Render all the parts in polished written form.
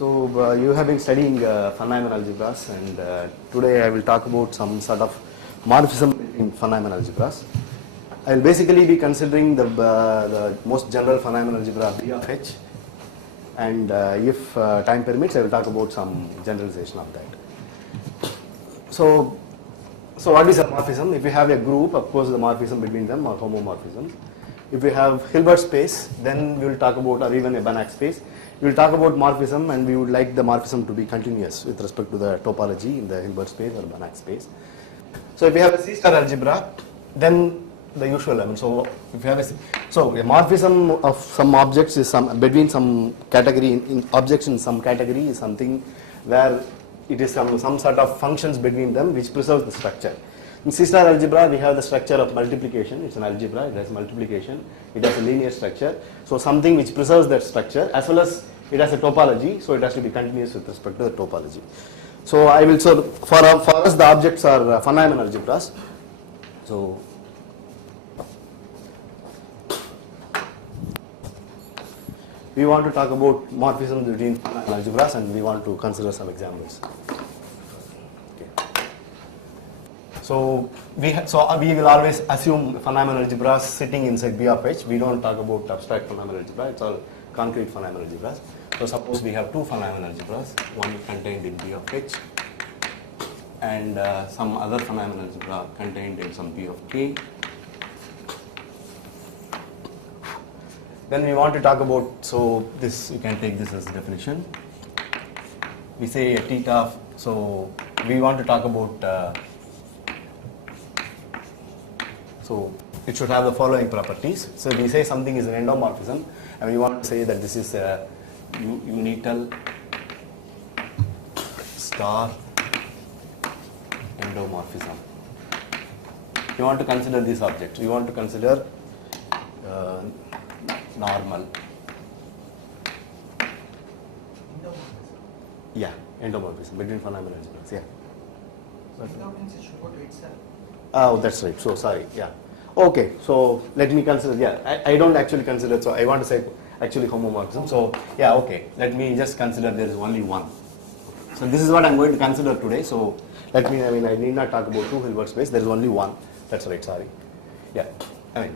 So you have been studying Von-Neumann algebras, and today I will talk about some sort of morphism in Von-Neumann algebras. I will basically be considering the most general Von-Neumann algebra B of H, and if time permits, I will talk about some generalization of that. So what is a morphism? If you have a group, of course the morphism between them are homomorphisms. If we have Hilbert space, then we will talk about, or even a Banach space, we will talk about morphism, and we would like the morphism to be continuous with respect to the topology in the Hilbert space or Banach space. So if you have a C-star algebra, then the usual, so if you have a morphism of some objects is between some category in objects in some category is something where it is some sort of functions between them which preserves the structure. In C-star algebra, we have the structure of multiplication. It's an algebra, it has multiplication, it has a linear structure. So something which preserves that structure, as well as it has a topology, so it has to be continuous with respect to the topology. So for us the objects are Von-Neumann algebras. So we want to talk about morphisms between Von-Neumann algebras, and we want to consider some examples. So we will always assume Von-Neumann algebras sitting inside B of H. We don't talk about abstract Von-Neumann algebra. It's all concrete Von-Neumann algebras. So suppose we have two Von-Neumann algebras, one contained in B of H, and some other Von-Neumann algebra contained in some B of K. Then we want to talk about, so this, you can take this as definition. We say a theta, so we want to talk about, so it should have the following properties. So we say something is an endomorphism, and we want to say that this is a unital star endomorphism. You want to consider these objects. You want to consider normal. Yeah, endomorphism between Von-Neumann algebras. Yeah. Oh, that's right. So sorry. Yeah. Okay. So let me consider. Yeah, I don't actually consider. So I want to say actually homomorphism. So yeah. Okay. Let me just consider there is only one. So this is what I'm going to consider today. So let me. I need not talk about two Hilbert space. There is only one. That's right. Sorry. Yeah.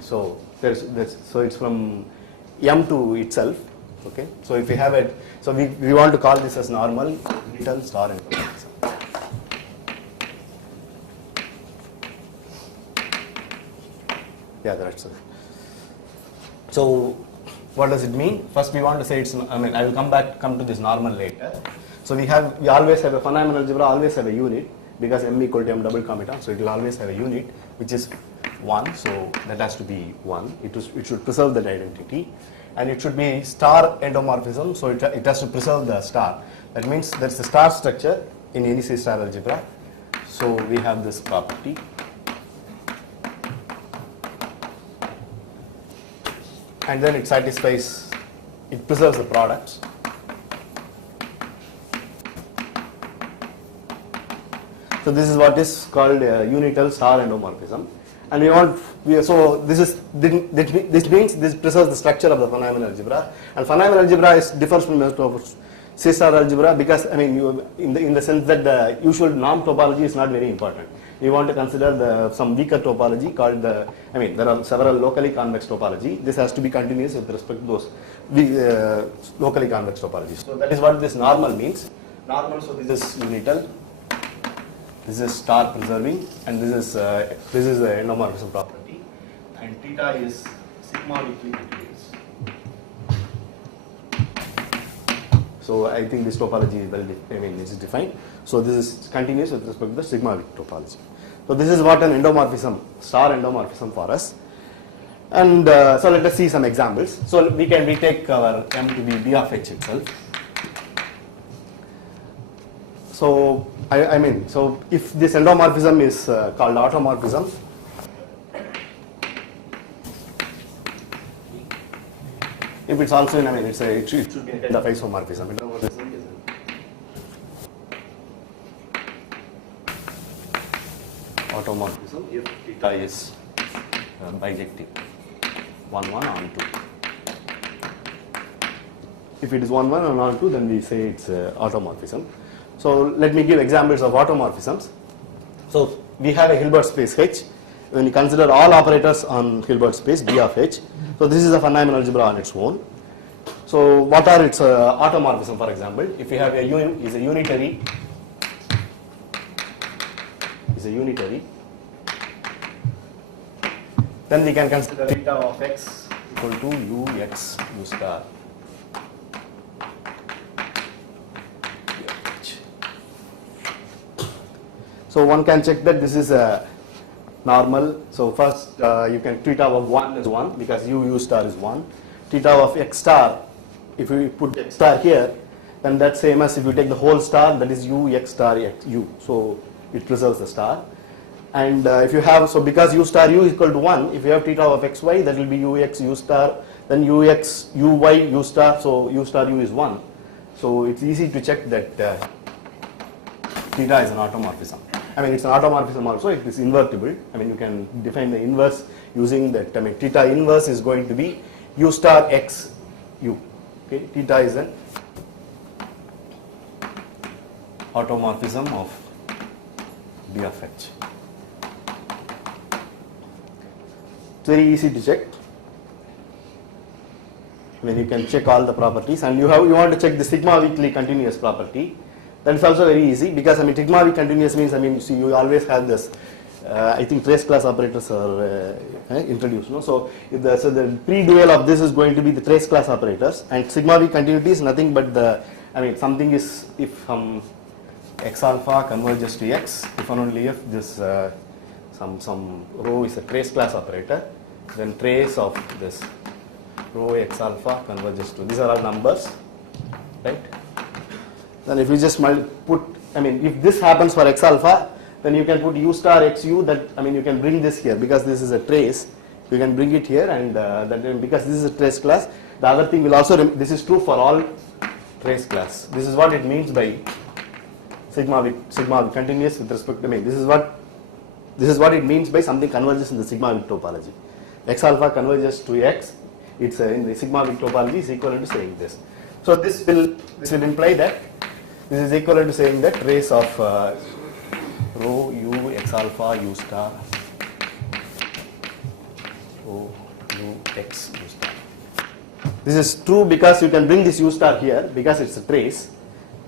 So so it's from M to itself. Okay. So if we have it, so we want to call this as normal unital star endomorphism. Yeah, that's it. So what does it mean? First we want to say it's, I will come to this normal later. So we always have a Von-Neumann algebra, always have a unit, because M equal to M double commutator, so it will always have a unit which is 1, so that has to be 1. It should preserve that identity, and it should be star endomorphism, so it has to preserve the star. That means there's a star structure in any C-star algebra, so we have this property. And then it satisfies, it preserves the products. So this is what is called a unital star endomorphism, and this means this preserves the structure of the Von-Neumann algebra, and Von-Neumann algebra differs from C-star algebra because in the sense that the usual norm topology is not very important. We want to consider some weaker topology called there are several locally convex topology. This has to be continuous with respect to those locally convex topologies. So that is what this normal means. Normal, so this is unital, this is star preserving, and this is the endomorphism property, and theta is sigma weakly continuous. So I think this topology is is defined. So this is continuous with respect to the sigma weak topology. So this is what an endomorphism, star endomorphism for us. And so let us see some examples. So we take our M to be B of H itself. So so if this endomorphism is called automorphism, if it's also in, it should be a kind of isomorphism. Endomorphism is automorphism if theta is bijective, 1, 1 on 2. If it is 1, 1 or non 2, then we say it's automorphism. So let me give examples of automorphisms. So we have a Hilbert space H. When you consider all operators on Hilbert space B of H, so this is a von Neumann algebra on its own. So what are its automorphism, for example? If you have a unitary, then we can consider eta of x equal to ux u star. So one can check that this is a normal. So first you can theta of 1 is 1 because u star is 1. Theta of x star, if you put x star here, then that's same as if you take the whole star, that is u x star x u. So it preserves the star. And if you have, so because u star u is equal to 1, if you have theta of xy, that will be ux u star, then ux uy u star, so u star u is 1. So it's easy to check that theta is an automorphism. I mean, it's an automorphism also, it is invertible. I mean, you can define the inverse using that. I mean, theta inverse is going to be u star x u. Okay, theta is an automorphism of B of H. It's very easy to check. When you can check all the properties, and you want to check the sigma weakly continuous property. That is also very easy because I mean sigma weak continuous means, I mean, see, you always have this. I think trace class operators are introduced. No? So the pre-dual of this is going to be the trace class operators, and sigma weak continuity is nothing but the, I mean, something is if x alpha converges to x, if and only if this some rho is a trace class operator, then trace of this rho x alpha converges to, these are all numbers, right? Then if you just put, I mean, if this happens for x alpha, then you can put u star x u, that, I mean, you can bring this here because this is a trace, you can bring it here, and that because this is a trace class, the other thing will also, this is true for all trace class. This is what it means by sigma continuous with respect to, I mean, this is what it means by something converges in the sigma weak topology. X alpha converges to x, it's in the sigma weak topology is equivalent to saying this. So this will imply that this is equivalent to saying that trace of rho u x alpha u star rho u x u star. This is true because you can bring this u star here because it's a trace,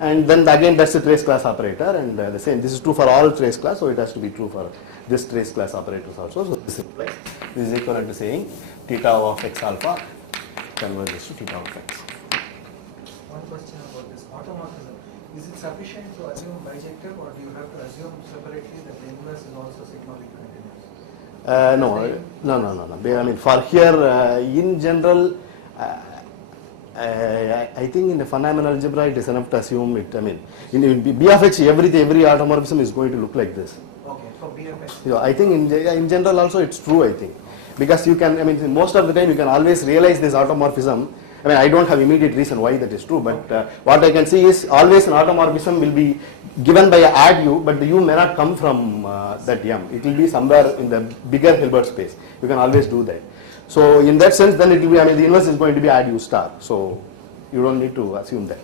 and then again that's a trace class operator, and the same, this is true for all trace class, so it has to be true for this trace class operators also. So this implies this is equivalent to saying theta of x alpha converges to theta of x. One question about this automorphism. Is it sufficient to assume bijective, or do you have to assume separately that the inverse is also sigma weak continuous? No. I mean, for here, in general, I think in the von Neumann algebra, it is enough to assume it. I mean, in B of H, every automorphism is going to look like this. Okay, for B of H. Yeah, I think in general also it's true, I think. Because you can, I mean, most of the time you can always realize this automorphism. I mean, I don't have immediate reason why that is true, but what I can see is always an automorphism will be given by a add u, but the u may not come from that m. It will be somewhere in the bigger Hilbert space. You can always do that. So in that sense, then it will be, I mean, the inverse is going to be add u star. So you don't need to assume that.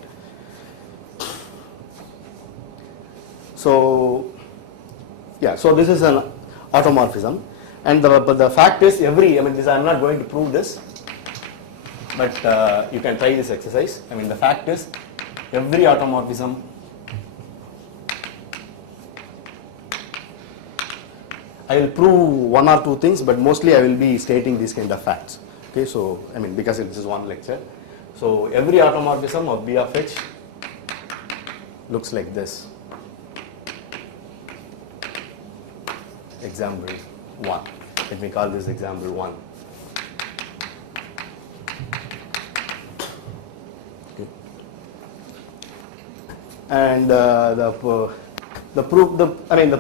So yeah, so this is an automorphism, and the fact is every, I mean, this, I'm not going to prove this, but you can try this exercise. I mean, the fact is every automorphism I will prove one or two things, but mostly I will be stating these kind of facts. Okay, so I mean, because this is one lecture, so every automorphism of B of H looks like this. Example 1. Let me call this example 1. Okay. And the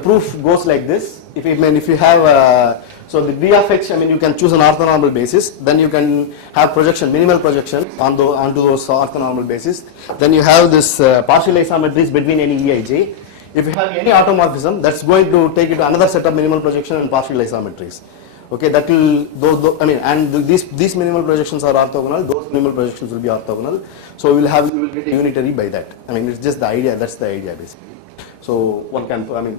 proof goes like this. If you have so the B of H, I mean, you can choose an orthonormal basis. Then you can have projection, minimal projection onto those orthonormal basis. Then you have this partial isometries between any Eij. If you have any automorphism, that's going to take you to another set of minimal projection and partial isometries. Okay, that will, I mean, and these minimal projections are orthogonal, those minimal projections will be orthogonal. So we will get a unitary by that. I mean, it's just the idea, that's the idea basically. So one can, I mean,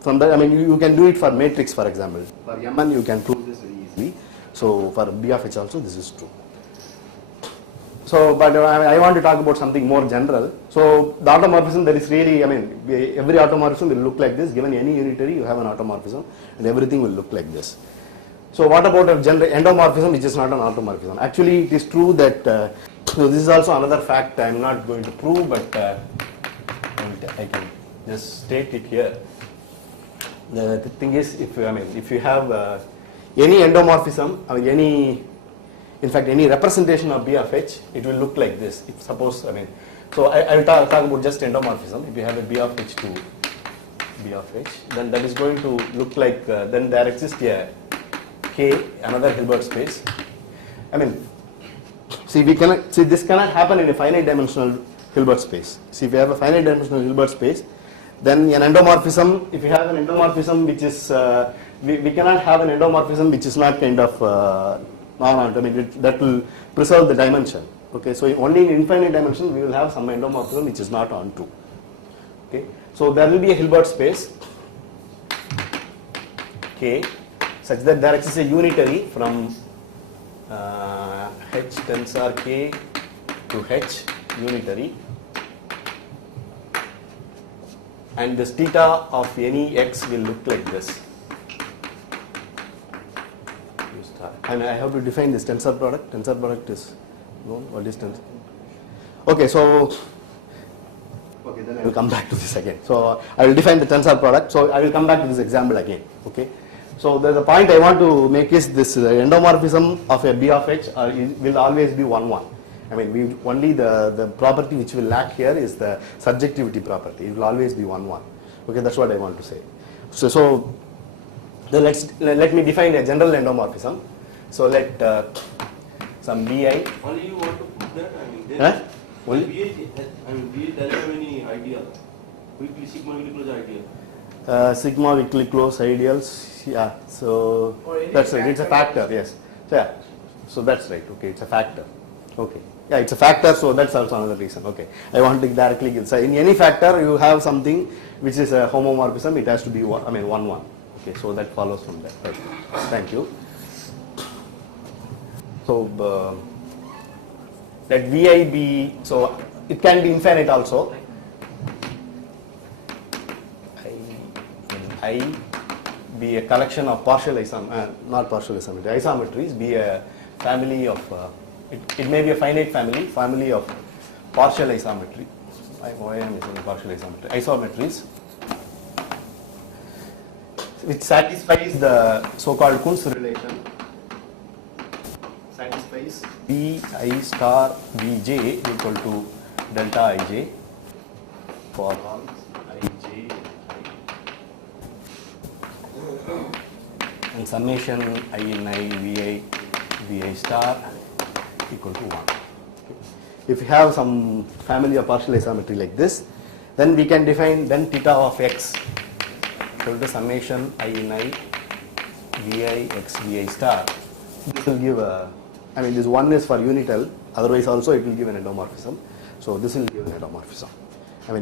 from that, I mean, you can do it for matrix, for example. For Mn, you can prove this very easily. So for B of H also, this is true. So, but I want to talk about something more general. So the automorphism, there is really, I mean, every automorphism will look like this. Given any unitary, you have an automorphism, and everything will look like this. So what about a endomorphism, which is not an automorphism? Actually, it is true that, so this is also another fact I am not going to prove, but I can just state it here. The thing is, if you have any endomorphism, or in fact, any representation of B of H, it will look like this. If suppose, so I will talk about just endomorphism. If you have a B of H to B of H, then that is going to look like, then there exists a K, another Hilbert space. See this cannot happen in a finite dimensional Hilbert space. See, if you have a finite dimensional Hilbert space, then an endomorphism, if you have an endomorphism which is, we cannot have an endomorphism which is not kind of non-onto, that will preserve the dimension. Okay, so only in infinite dimension we will have some endomorphism which is not onto. Okay, so there will be a Hilbert space K such that there exists a unitary from H tensor K to H unitary, and this theta of any x will look like this. And I have to define this tensor product. Tensor product is known. What is tensor? Okay, so then I will come back to this again. So I will define the tensor product. So I will come back to this example again. Okay. So the point I want to make is this endomorphism of a B of H will always be 1-1. Only the property which will lack here is the subjectivity property. It will always be 1-1. Okay, that's what I want to say. So then let me define a general endomorphism. So let some Bi. Only you want to put that? Only? BI doesn't have any idea. Weekly sigma weekly close ideal. Sigma weekly close ideals. Yeah, so that's right. It's a factor. Yes. So yeah. So that's right. Okay, it's a factor. Okay. Yeah, it's a factor. So that's also another reason. Okay. I want to directly give. So in any factor, you have something which is a homomorphism. It has to be 1-1. Okay. So that follows from that. Right. Thank you. So let Vi be, so it can be infinite also. I be a collection of partial isometries, be a family of, it may be a finite family of partial isometry. Isometries which satisfies the so-called Kunz relation. Satisfies Bi star Bj equal to delta Ij for all Ij and summation I in I Vi star equal to 1. Okay. If you have some family of partial isometry like this, then we can define then theta of x equal to summation I in I Vi x Vi star. This will give a, this one is for unital, otherwise also it will give an endomorphism. So this will give an endomorphism.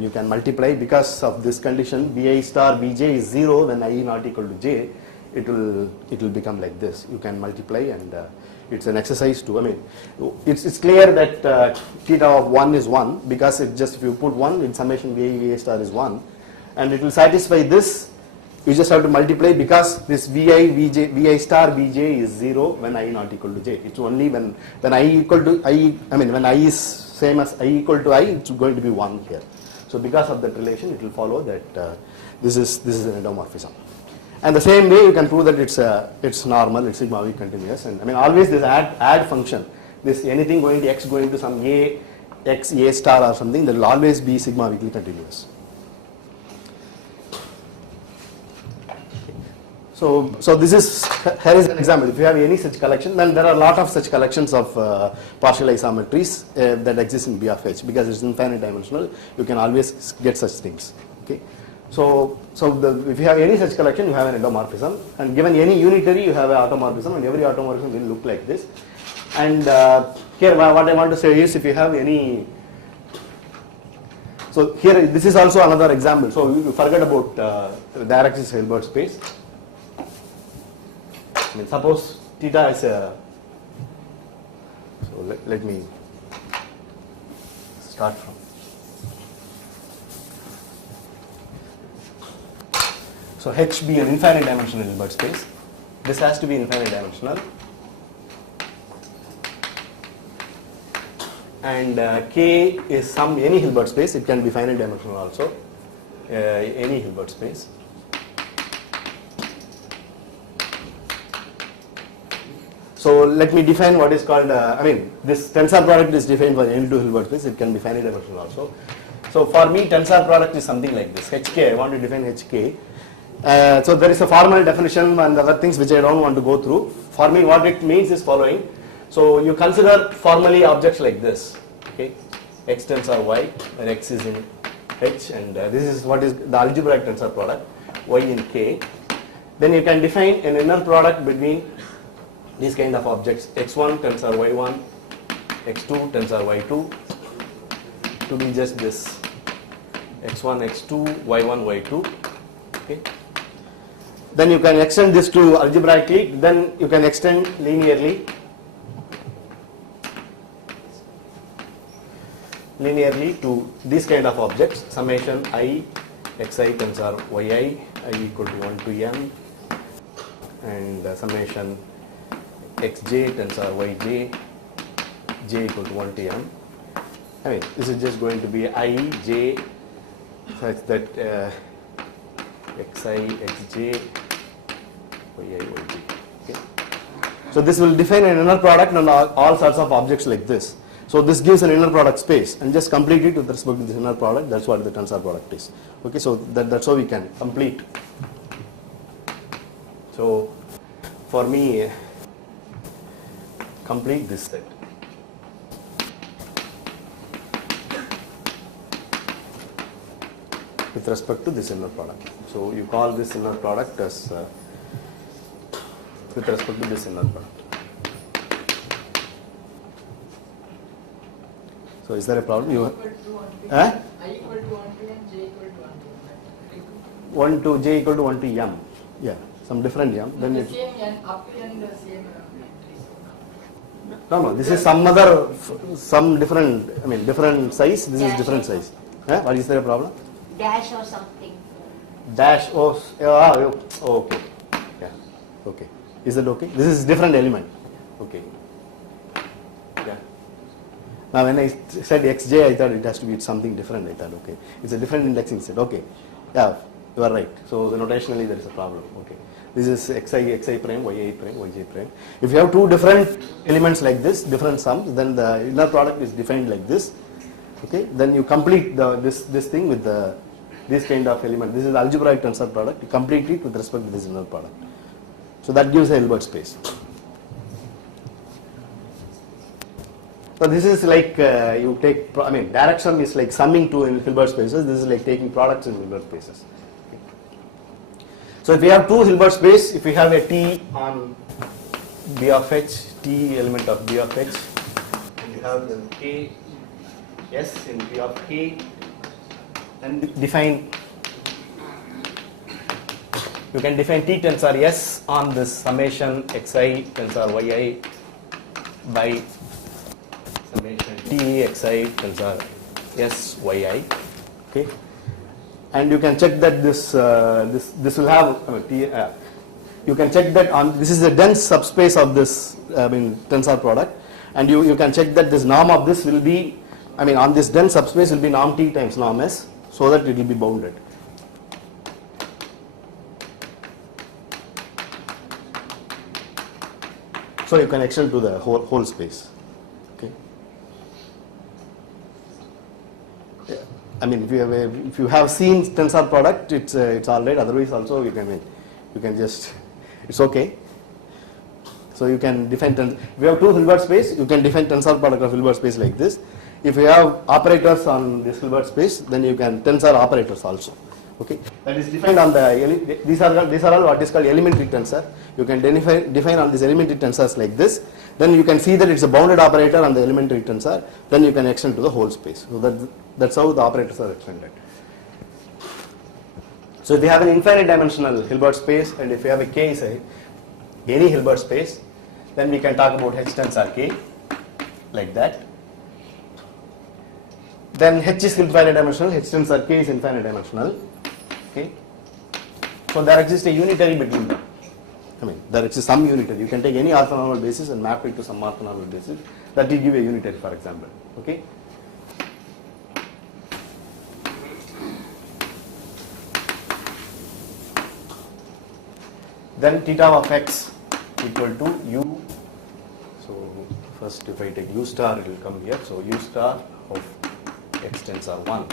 You can multiply because of this condition. Bi star Bj is 0 when I not equal to j. It will become like this. You can multiply, and it's an exercise to. It's clear that theta of 1 is 1 because if you put 1 in summation Vi star is 1, and it will satisfy this. You just have to multiply because this Vi star Bj is 0 when I not equal to j. It's only when I equal to I. When I is same as I equal to I, it's going to be 1 here. So because of that relation, it will follow that this is an endomorphism. And the same way you can prove that it's normal, it's sigma weak continuous. And always this add function, this anything going to x going to some a x a star or something, that will always be sigma weakly continuous. So this is, here is an example. If you have any such collection, then there are a lot of such collections of partial isometries that exist in B of H because it's infinite dimensional. You can always get such things. Okay. If you have any such collection, you have an endomorphism, and given any unitary, you have an automorphism, and every automorphism will look like this. And here, what I want to say is, if you have any, so here, this is also another example. So you forget about the Dirac Hilbert space. I mean, suppose theta is a, so let me start from. So H be an infinite dimensional Hilbert space. This has to be infinite dimensional. And K is some any Hilbert space. It can be finite dimensional also. Any Hilbert space. So let me define what is called, this tensor product is defined for any two Hilbert space. It can be finite dimensional also. So for me, tensor product is something like this. HK, I want to define HK. So there is a formal definition and other things which I don't want to go through. For me, what it means is following. So you consider formally objects like this. Okay, X tensor Y, where X is in H, and this is what is the algebraic tensor product, Y in K. Then you can define an inner product between these kind of objects, X1 tensor Y1, X2 tensor Y2, to be just this X1, X2, Y1, Y2. Okay. Then you can extend this to algebraically, then you can extend linearly to these kind of objects, summation I, xi tensor yi, I equal to 1 to n, and summation xj tensor yj, j equal to 1 to n. I mean, this is just going to be I, j, such that xi, xj, yi, yj. Okay. So this will define an inner product on all sorts of objects like this. So this gives an inner product space, and just complete it with respect to this inner product. That's what the tensor product is. Okay, so that's how we can complete. So for me, complete this set. With respect to this inner product. So you call this inner product as with respect to this inner product. So is there a problem? You I equal to 1 to m, j equal to 1 to m. 1 to j equal to 1 to m. Yeah, some different m. Then The it, same n, up to n, the same entries. no, this is some other, some different, I mean different size. This is different size. What is there a problem? Dash or something. Dash, oh, okay. Yeah, okay. Is that okay? This is different element. Okay. Yeah. Now when I said xj, I thought it has to be something different. I thought, okay, it's a different indexing set. Okay, yeah, you are right. So the notationally there is a problem. Okay, this is xi prime, yi prime, yj prime. If you have two different elements like this, different sums, then the inner product is defined like this. Okay, then you complete this thing with this kind of element. This is the algebraic tensor product. You complete it with respect to this inner product. So that gives a Hilbert space. So this is like you take, I mean, Dirac sum is like summing two in Hilbert spaces. This is like taking products in Hilbert spaces. Okay. So if we have two Hilbert space, if we have a T on B of H, T element of B of H, and you have the K, S in B of K, and define, you can define T tensor S on this summation xi tensor yi by summation T xi tensor S yi. Okay, and you can check that this will have you can check that on this is a dense subspace of this tensor product, and you can check that this norm of this will be, on this dense subspace will be norm T times norm S, so that it will be bounded. So you can extend to the whole space. Okay. Yeah. If you have seen tensor product, it's all right. Otherwise, also you can just, it's okay. So you can define if you have two Hilbert space, you can define tensor product of Hilbert space like this. If you have operators on this Hilbert space, then you can tensor operators also. Okay, that is defined on the, these are all what is called elementary tensor. You can define on these elementary tensors like this. Then you can see that it's a bounded operator on the elementary tensor. Then you can extend to the whole space. So that's how the operators are extended. So if you have an infinite dimensional Hilbert space, and if you have a K is any Hilbert space, then we can talk about H tensor K like that. Then H is infinite dimensional, H tensor K is infinite dimensional. Okay. So there exists a unitary between them. I mean, there exists some unitary. You can take any orthonormal basis and map it to some orthonormal basis. That will give a unitary, for example. Okay. Then theta of x equal to u. So first, if I take u star, it will come here. So u star of x tensor 1.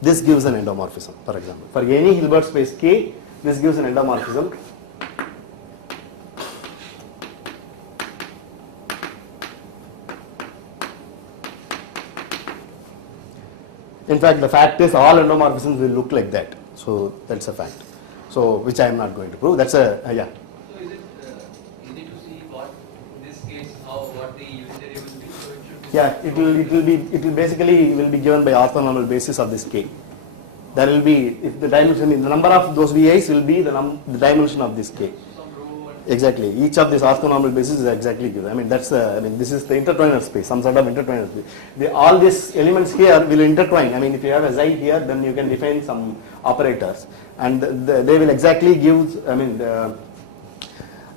This gives an endomorphism, for example. For any Hilbert space K, this gives an endomorphism. In fact, the fact is all endomorphisms will look like that. So that's a fact. So which I am not going to prove. That's a yeah. So is it easy to see what in this case what the unitary will be? So it should be Yeah, it will basically will be given by orthonormal basis of this K. There will be, if the dimension, the number of those VIs will be the dimension of this K. some row and Exactly. Each of these orthonormal bases is exactly given. I mean, that's this is the intertwiner space, some sort of intertwiner space. All these elements here will intertwine. I mean, if you have a xi here, then you can define some operators, and they will exactly give. I mean,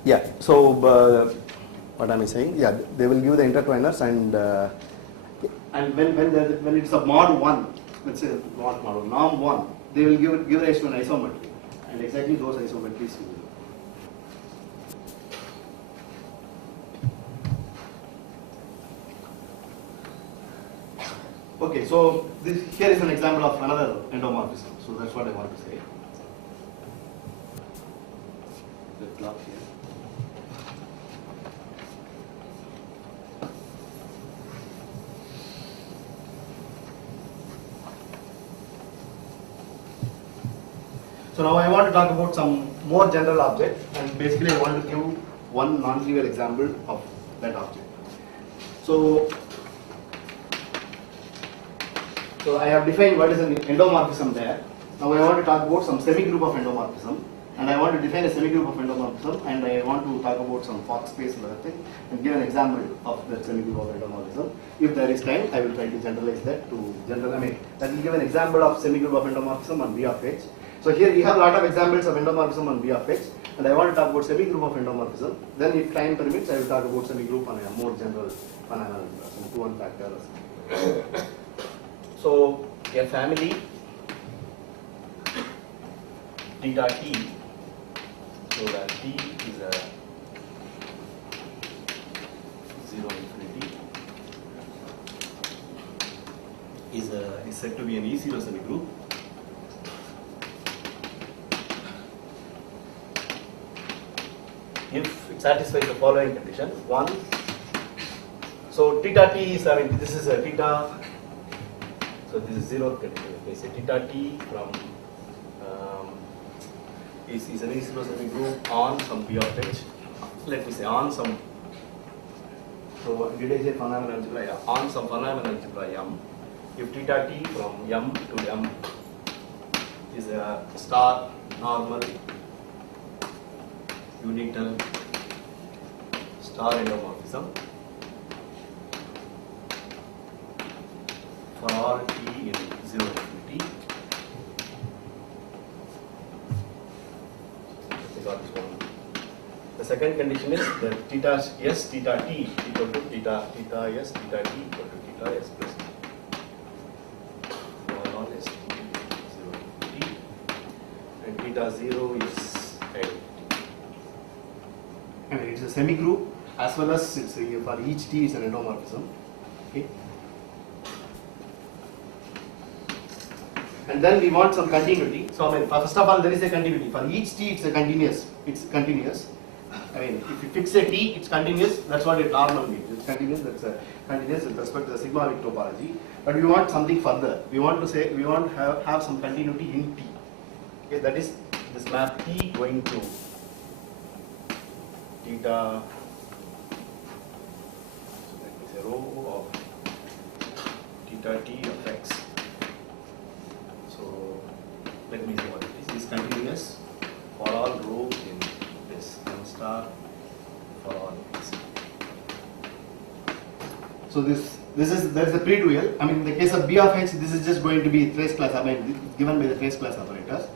yeah. So what am I saying? Yeah, they will give the intertwiners, and when it's a mod 1, let's say not mod 1, norm 1, they will give rise to an isometry, and exactly those isometries will. Okay, so here is an example of another endomorphism. So that's what I want to say. The clock here. So now I want to talk about some more general object, and basically I want to give one non-trivial example of that object. So I have defined what is an endomorphism there. Now I want to talk about some semigroup of endomorphism, and I want to define a semigroup of endomorphism, and I want to talk about some Fock space and other thing, and give an example of that semigroup of endomorphism. If there is time, I will try to generalize that to general. I mean, that will give an example of semigroup of endomorphism on V of H. So here we have a lot of examples of endomorphism on V of H, and I want to talk about semigroup of endomorphism. Then, if time permits, I will talk about semigroup on a more general phenomenon, some 2-1 factor or something. So a family theta t, so that t is a 0 infinity, is said to be an E0 semigroup. If it satisfies the following condition: 1, so theta t is, I mean, this is a theta. So this is 0th condition. Okay, say theta t from is an E0 semigroup on some V of H. Let me say on some. So did I say phenomenal algebra? Yeah, on some phenomenal algebra M. If theta t from M to M is a star normal unital star endomorphism for all t in 0 infinity. We got this one. The second condition is that theta s theta t equal to theta s theta t equal to theta s plus t. For all s 0 t, and theta 0 is I mean, it's a semigroup as well as it's for each t is an endomorphism. Okay. And then we want some continuity. So I mean, first of all, there is a continuity. For each t, it's a continuous. It's continuous. I mean, if you fix a t, it's continuous. That's what it normal means. It's continuous. That's a continuous with respect to the sigmoid topology. But we want something further. We want to say, we want to have some continuity in T. Okay, that is this map T going to theta, so let me say rho of theta T of x. So let me see what it is continuous for all rho in this m star for all x. So there is a pre-dual. I mean, in the case of b of h, this is just going to be trace class. I mean, given by the trace class operators.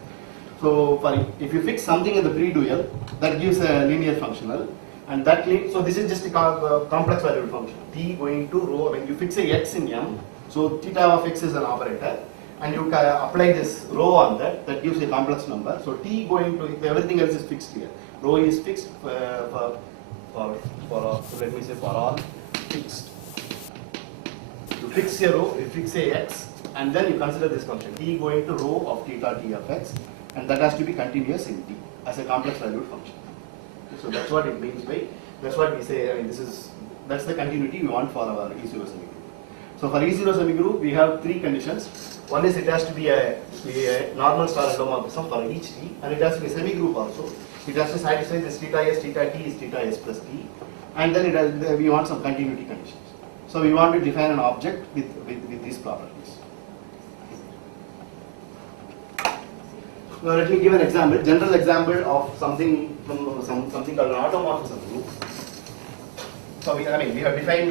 So if you fix something in the pre-dual, that gives a linear functional, and that so this is just a complex variable function. T going to rho. When you fix a x in M, so theta of x is an operator, and you apply this rho on that. That gives a complex number. So T going to everything else is fixed here. Rho is fixed for let me say for all fixed. You fix a rho, you fix a x, and then you consider this function T going to rho of theta T of x, and that has to be continuous in T as a complex valued function. So that's what it means by, that's what we say, I mean, that's the continuity we want for our E0 semigroup. So for E0 semigroup, we have three conditions. One is it has to be a normal star endomorphism for each T, and it has to be a semigroup also. It has to satisfy this theta S, theta T is theta S plus T, and then we want some continuity conditions. So we want to define an object with these properties. Now let me give an example, general example of something from something called an automorphism group. So we have defined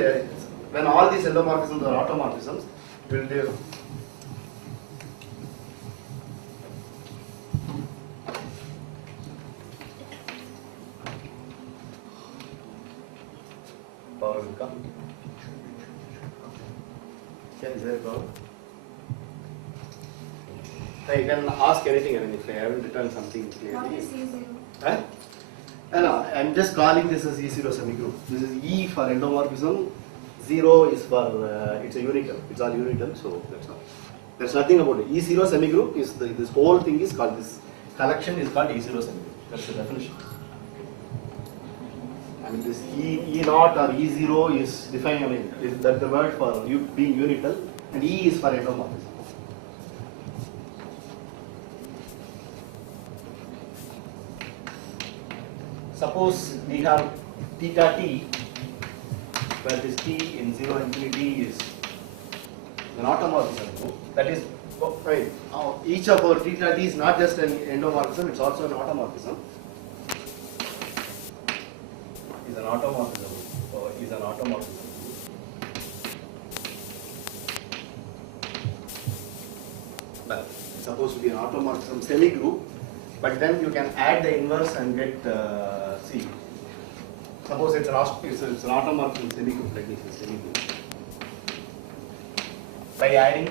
when all these endomorphisms are automorphisms, we will do power will come. Is there a problem? You can ask anything, and if I haven't written something clearly. What is E0? Huh? No, I'm just calling this as E0 semigroup. This is E for endomorphism, 0 is for, it's a unital, it's all unital, so that's all. There's nothing about it. E0 semigroup is, this whole thing is called, this collection is called E0 semigroup. That's the definition. I mean, this E0 or E0 is defined, I mean, is that the word for being unital, and E is for endomorphism. Suppose we have theta T, where this T in 0 infinity is an automorphism group. That is, each of our theta T is not just an endomorphism, it's also an automorphism. Is an automorphism, is an automorphism. Well, it's supposed to be an automorphism semigroup, but then you can add the inverse and get C. Suppose it's an automorphism semigroup, let me say semigroup. By adding,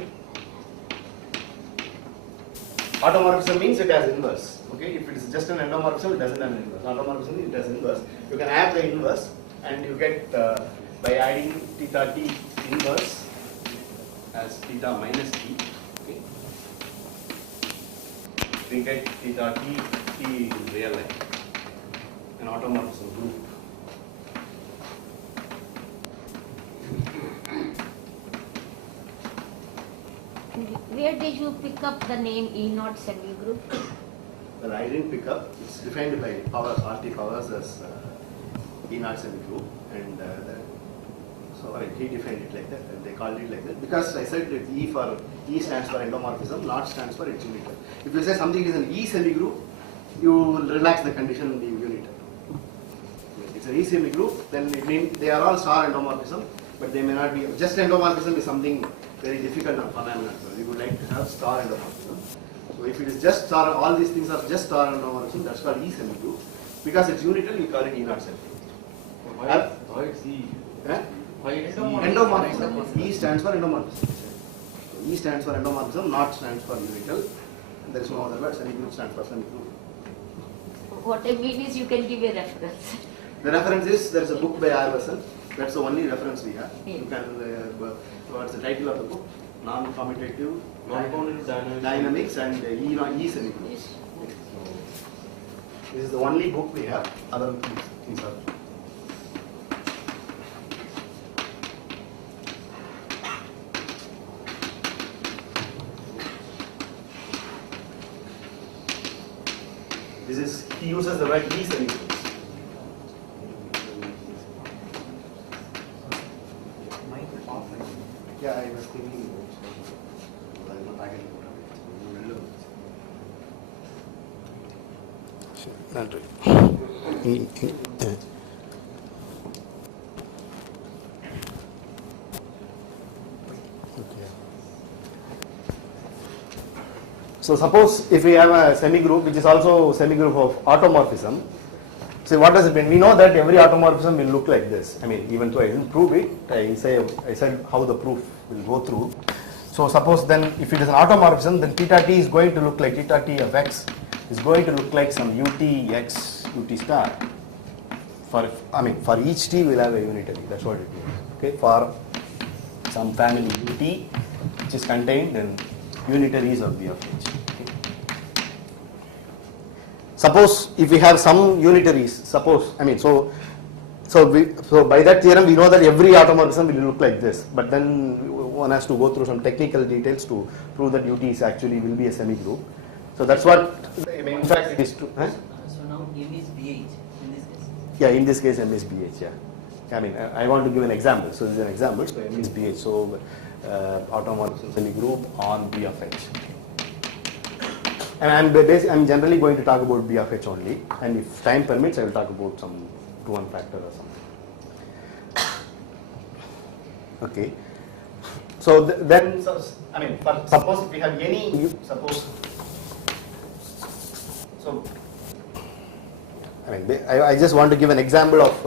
automorphism means it has inverse. Okay, if it is just an endomorphism, it doesn't have an inverse. Automorphism, it has inverse. You can add the inverse, and you get by adding theta T inverse as theta minus T. Okay, we get theta T in real life, an automorphism group. Where did you pick up the name E0 semigroup? Well, I didn't pick up. It's defined by powers, RT powers as E0 semigroup, and so he defined it like that, and they called it like that because I said that E stands for endomorphism, not stands for its unital. If you say something is an E semigroup, you relax the condition in the unital. If it's an E semigroup, then it means they are all star endomorphism, but they may not be. Just endomorphism is something very difficult on phenomena. We would like to have star endomorphism. So if it is just star, all these things are just star endomorphism, that's called E semigroup. Because it's unital, we call it E0 semigroup. Why it's E? Eh? Why it's E? Endomorphism. E stands for endomorphism. So E stands for endomorphism, not stands for unital. And there is no other word. Semigroup stands for semigroup. What I mean is you can give a reference. The reference is, there is a book by Iverson. That's the only reference we have. Yeah. You can, what's the title of the book? Non-commutative Non-commutative dynamics and E semigroups. Yes. So, this is the only book we have. Other things are. This is, he uses the word E semigroups. Yeah, I was thinking So suppose if we have a semigroup which is also semigroup of automorphism, so what does it mean? We know that every automorphism will look like this. I mean, even though I didn't prove it, I said how the proof will go through. So suppose then if it is an automorphism, then theta t is going to look like theta t of x is going to look like some ut x ut star. For each t we'll have a unitary. That's what it means. Okay, for some family ut which is contained in unitaries of B of h. Okay. Suppose if we have some unitaries, so by that theorem we know that every automorphism will look like this, but then one has to go through some technical details to prove that ut is actually will be a semigroup. So that's what, in fact it is true. Huh? So now M is BH in this case? Yeah, in this case M is BH, yeah. I want to give an example. So this is an example, so M is BH. So automorphism semigroup on B of h. And I'm generally going to talk about B of h only, and if time permits, I will talk about some 2-1 factor or something. Okay. So suppose if we have any, I just want to give an example of.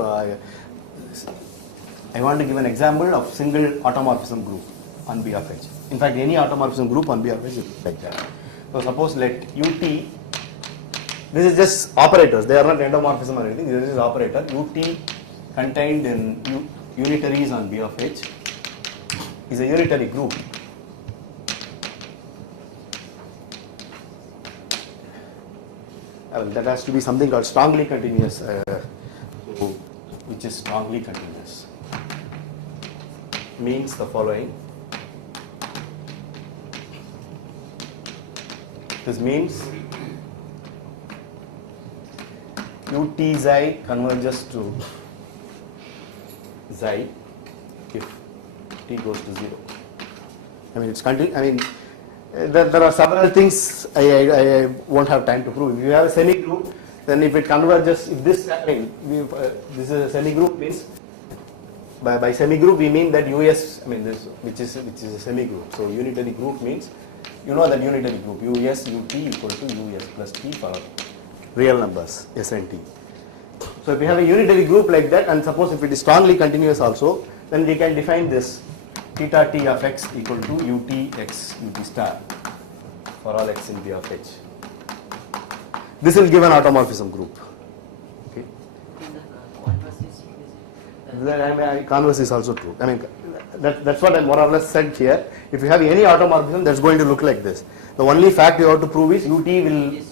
I want to give an example of single automorphism group on B of h. In fact, any automorphism group on B of h is like that. So suppose let ut, this is just operators, they are not endomorphism or anything, this is operator, ut contained in unitaries on B of h is a unitary group. That has to be something called strongly continuous, which is strongly continuous. Means the following. This means ut xi converges to xi if t goes to 0. It's there are several things I won't have time to prove. If you have a semigroup, then if it converges, if this this is a semigroup means by semigroup we mean that US which is a semigroup. So unitary group means you know that unitary group US ut equal to US plus t for real numbers s and t. So if we have a unitary group like that, and suppose if it is strongly continuous also, then we can define this theta t of x equal to ut x ut star for all x in B of h. This will give an automorphism group. Okay. Converse is also true. That's what I more or less said here. If you have any automorphism, that's going to look like this. The only fact you have to prove is ut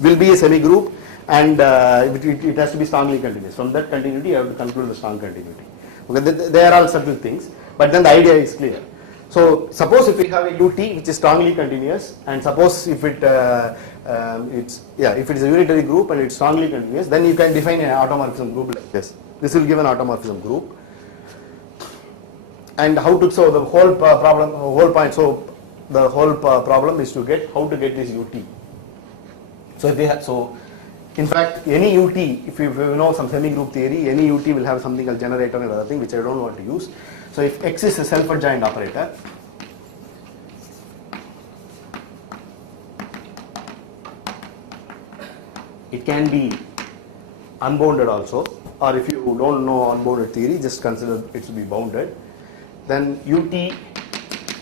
will be a semigroup, and it has to be strongly continuous. From that continuity, you have to conclude the strong continuity. Okay, they are all subtle things, but then the idea is clear. So suppose if we have a ut which is strongly continuous, and suppose if if it is a unitary group and it's strongly continuous, then you can define an automorphism group like this. This will give an automorphism group. And how to, so the whole problem is to get how to get this ut. So if they have, so in fact any ut, if you know some semigroup theory, any ut will have something called generator and other thing which I don't want to use. So if x is a self-adjoint operator, it can be unbounded also, or if you don't know unbounded theory, just consider it to be bounded. Then ut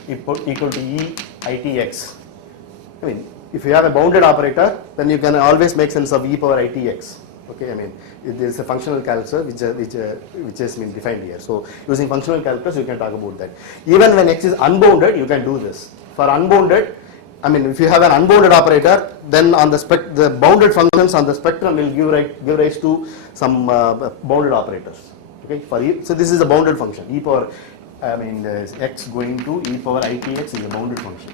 equal to e itx. If you have a bounded operator, then you can always make sense of e power itx. Okay, there is a functional calculus which has been defined here. So using functional calculus, you can talk about that. Even when x is unbounded, you can do this. For unbounded, if you have an unbounded operator, then on the bounded functions on the spectrum will give rise to some bounded operators. Okay, so this is a bounded function. E power, x going to e power itx is a bounded function.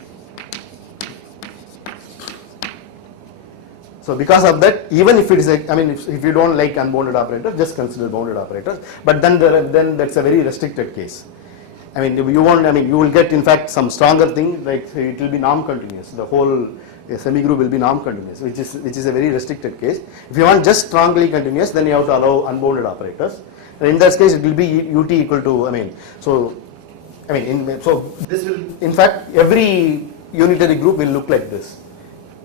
So because of that, even if it is I mean, if you don't like unbounded operators, just consider bounded operators. But then that's a very restricted case. I mean, you won't. I mean, you will get in fact some stronger thing, like it will be norm-continuous. The whole semigroup will be norm-continuous, which is a very restricted case. If you want just strongly continuous, then you have to allow unbounded operators. And in that case, it will be ut equal to. I mean, so this will, in fact, every unitary group will look like this.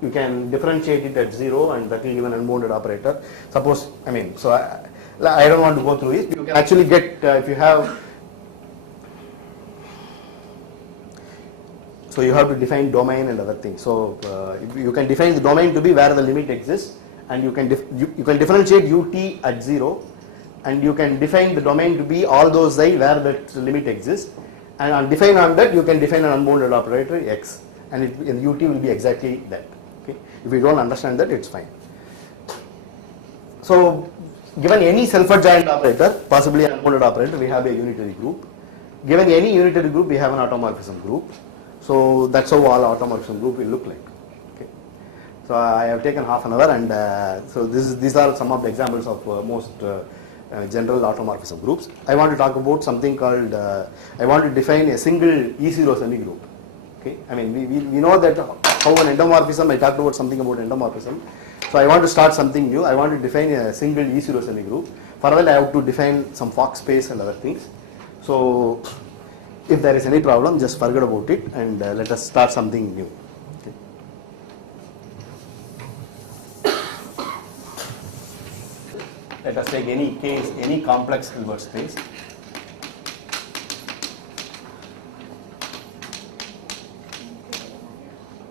You can differentiate it at 0, and that will give an unbounded operator. Suppose, I mean, so I don't want to go through it. You can actually get if you have. So you have to define domain and other things. So you can define the domain to be where the limit exists, and you can differentiate ut at 0, and you can define the domain to be all those I where that limit exists, and on that you can define an unbounded operator x, and ut will be exactly that. Okay? If you don't understand that, it's fine. So given any self-adjoint operator, possibly an unbounded operator, we have a unitary group. Given any unitary group, we have an automorphism group. So that's how all automorphism group will look like. Okay. So I have taken half an hour, and so these are some of the examples of most general automorphism groups. I want to talk about something called, I want to define a single E0 semigroup. Okay. I mean, we know that how an endomorphism, I talked about something about endomorphism. So I want to start something new. I want to define a single E0 semigroup. For that, I have to define some Fock space and other things. So if there is any problem, just forget about it, and let us start something new. Okay. Let us take any case, any complex Hilbert space.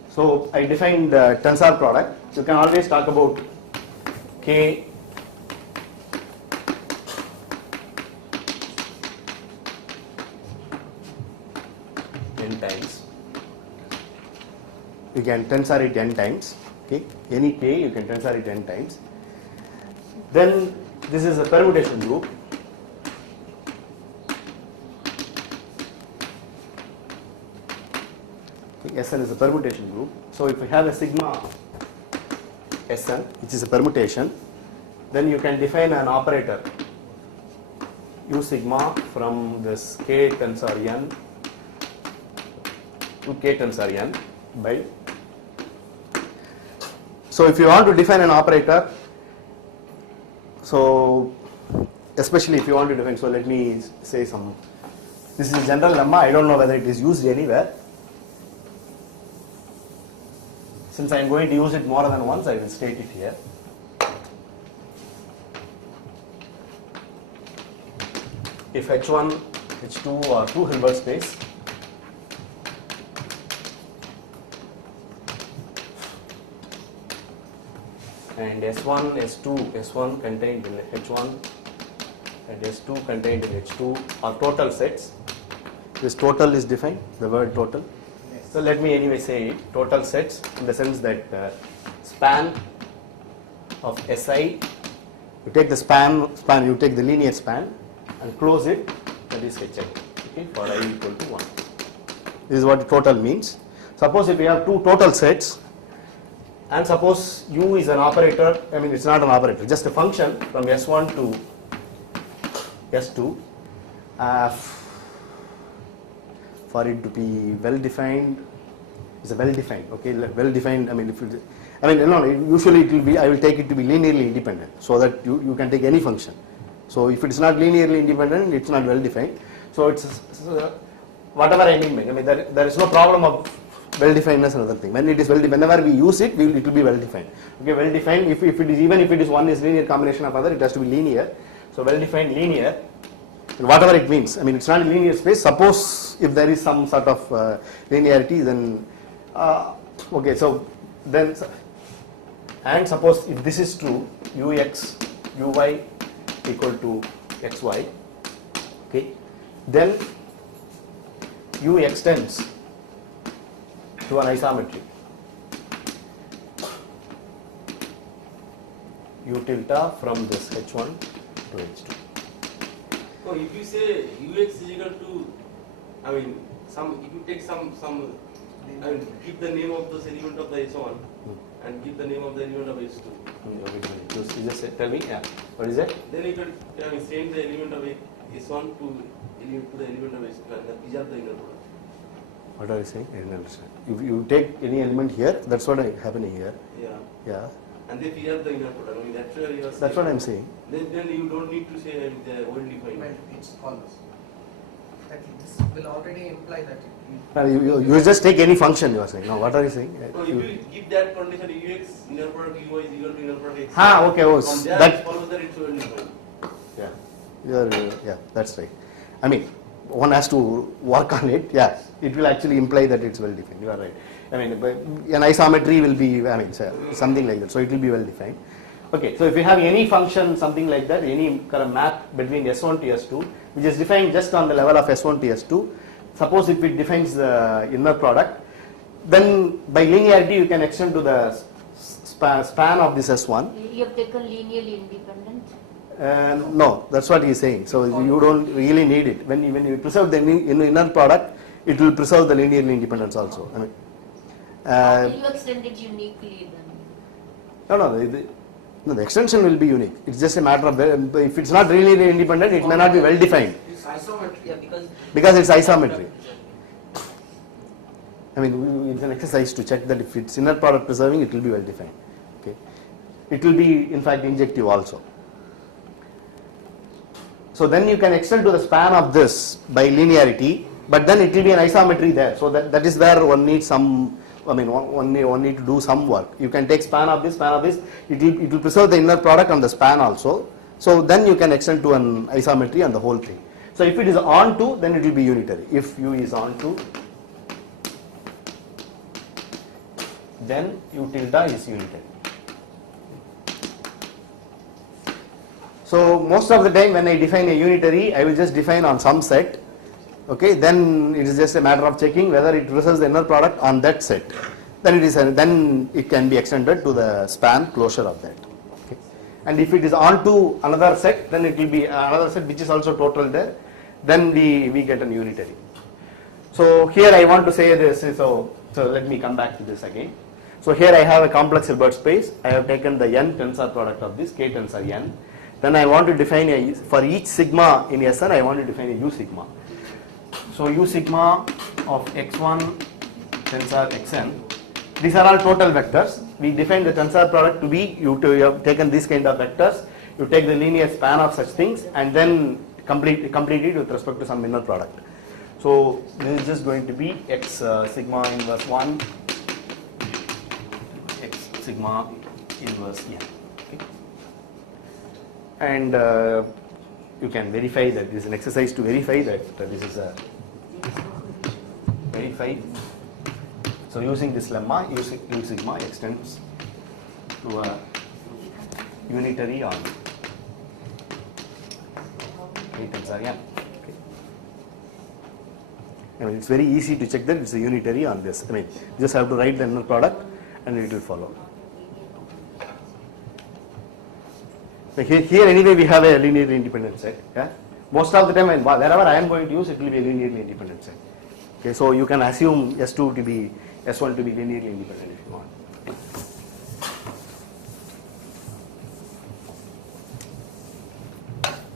So I defined the tensor product. You can always talk about K n times. You can tensor it n times. Okay, any K you can tensor it n times. Then this is a permutation group. Sn is a permutation group. So if we have a sigma Sn, which is a permutation, then you can define an operator U sigma from this K tensor n to K tensor n by. So if you want to define an operator, so especially if you want to define, so let me say some, this is a general lemma, I don't know whether it is used anywhere. Since I am going to use it more than once, I will state it here. If H1, H2 are two Hilbert space, and S1, S2, S1 contained in H1 and S2 contained in H2 are total sets. This total is defined, the word total. So let me anyway say it, total sets in the sense that span of Si, you take the span, you take the linear span and close it, that is Hi, okay, for I equal to 1. This is what the total means. Suppose if we have two total sets, and suppose U is an operator, I mean it's not an operator, just a function from S1 to S2, for it to be well defined, is a well defined, okay, well defined, I mean if it, no, usually it will be, I will take it to be linearly independent, so that you can take any function. So if it is not linearly independent, it's not well defined. So it's whatever I mean there is no problem of well definedness and other thing. When it is whenever we use it, it will be well defined. Okay, well defined. If it is, even if it is one is linear combination of other, it has to be linear. So well defined linear, whatever it means. I mean it's not a linear space. Suppose if there is some sort of linearity, then okay. So then, and suppose if this is true, Ux, Uy equal to Xy. Okay, then U extends to an isometry. U tilde from this H1 to H2. So if you say Ux is equal to, I mean, if you take some I mean, keep the name of this element of the S1 and keep the name of the element of S2. You just tell me, yeah. What is it? Then you can change the element of S1 to the element of S2 and preserve the inner product. What are you saying? I didn't understand. If you take any element here, that's what is happening here. Yeah. Yeah. And they preserve the inner product. I mean, that's where you are That's what I'm saying. Then you don't need to say the well defined. Well, it's follows. That this will already imply that You just take any function you are saying. No, what are you saying? No, if you give that condition Ux inner product Uy is equal to inner product X. Okay. Oh, From there that. it follows that it's well defined. Yeah, that's right. I mean, one has to work on it. Yeah, it will actually imply that it's well defined. You are right. I mean, an isometry will be, I mean, something like that. So it will be well defined. Okay, so if you have any function, something like that, any kind of map between S1 to S2, which is defined just on the level of S1 to S2, suppose if it defines the inner product, then by linearity you can extend to the span of this S1. You have taken linearly independent. No, that's what he is saying. So you don't really need it. When you preserve the inner product, it will preserve the linearly independence also. I mean, How will you extend it uniquely then? No, the extension will be unique. It's just a matter of if it's not really independent, it may not be well defined it's isometry. Yeah, because it's isometry. I mean, it's an exercise to check that if it's inner product preserving, it will be well defined. Okay, it will be in fact injective also. So then you can extend to the span of this by linearity, but then it will be an isometry there. So that is where one needs some. I mean, one need to do some work. You can take span of this. It will preserve the inner product on the span also. So then you can extend to an isometry on the whole thing. So if it is on to, then it will be unitary. If U is on to, then U tilde is unitary. So most of the time when I define a unitary, I will just define on some set. Okay, then it is just a matter of checking whether it preserves the inner product on that set. Then it can be extended to the span closure of that. Okay. And if it is onto another set, then it will be another set which is also total there. Then we get a unitary. So here I want to say this. So let me come back to this again. So here I have a complex Hilbert space. I have taken the n tensor product of this k tensor n. Then I want to define for each sigma in Sn, I want to define a U sigma. So U sigma of x1 tensor xn, these are all total vectors. We define the tensor product to be, you have taken this kind of vectors, you take the linear span of such things and then complete it with respect to some inner product. So this is just going to be x sigma inverse 1, x sigma inverse n. Okay. And you can verify that this is an exercise to verify that this is a verify. So using this lemma, U sigma extends to a unitary on k tensor n. Okay. I mean, it's very easy to check that it's a unitary on this. I mean, you just have to write the inner product and it will follow. So here anyway we have a linearly independent set. Yeah? Most of the time wherever I am going to use, it will be a linearly independent set. Okay, so you can assume S2 to be S1 to be linearly independent if you want.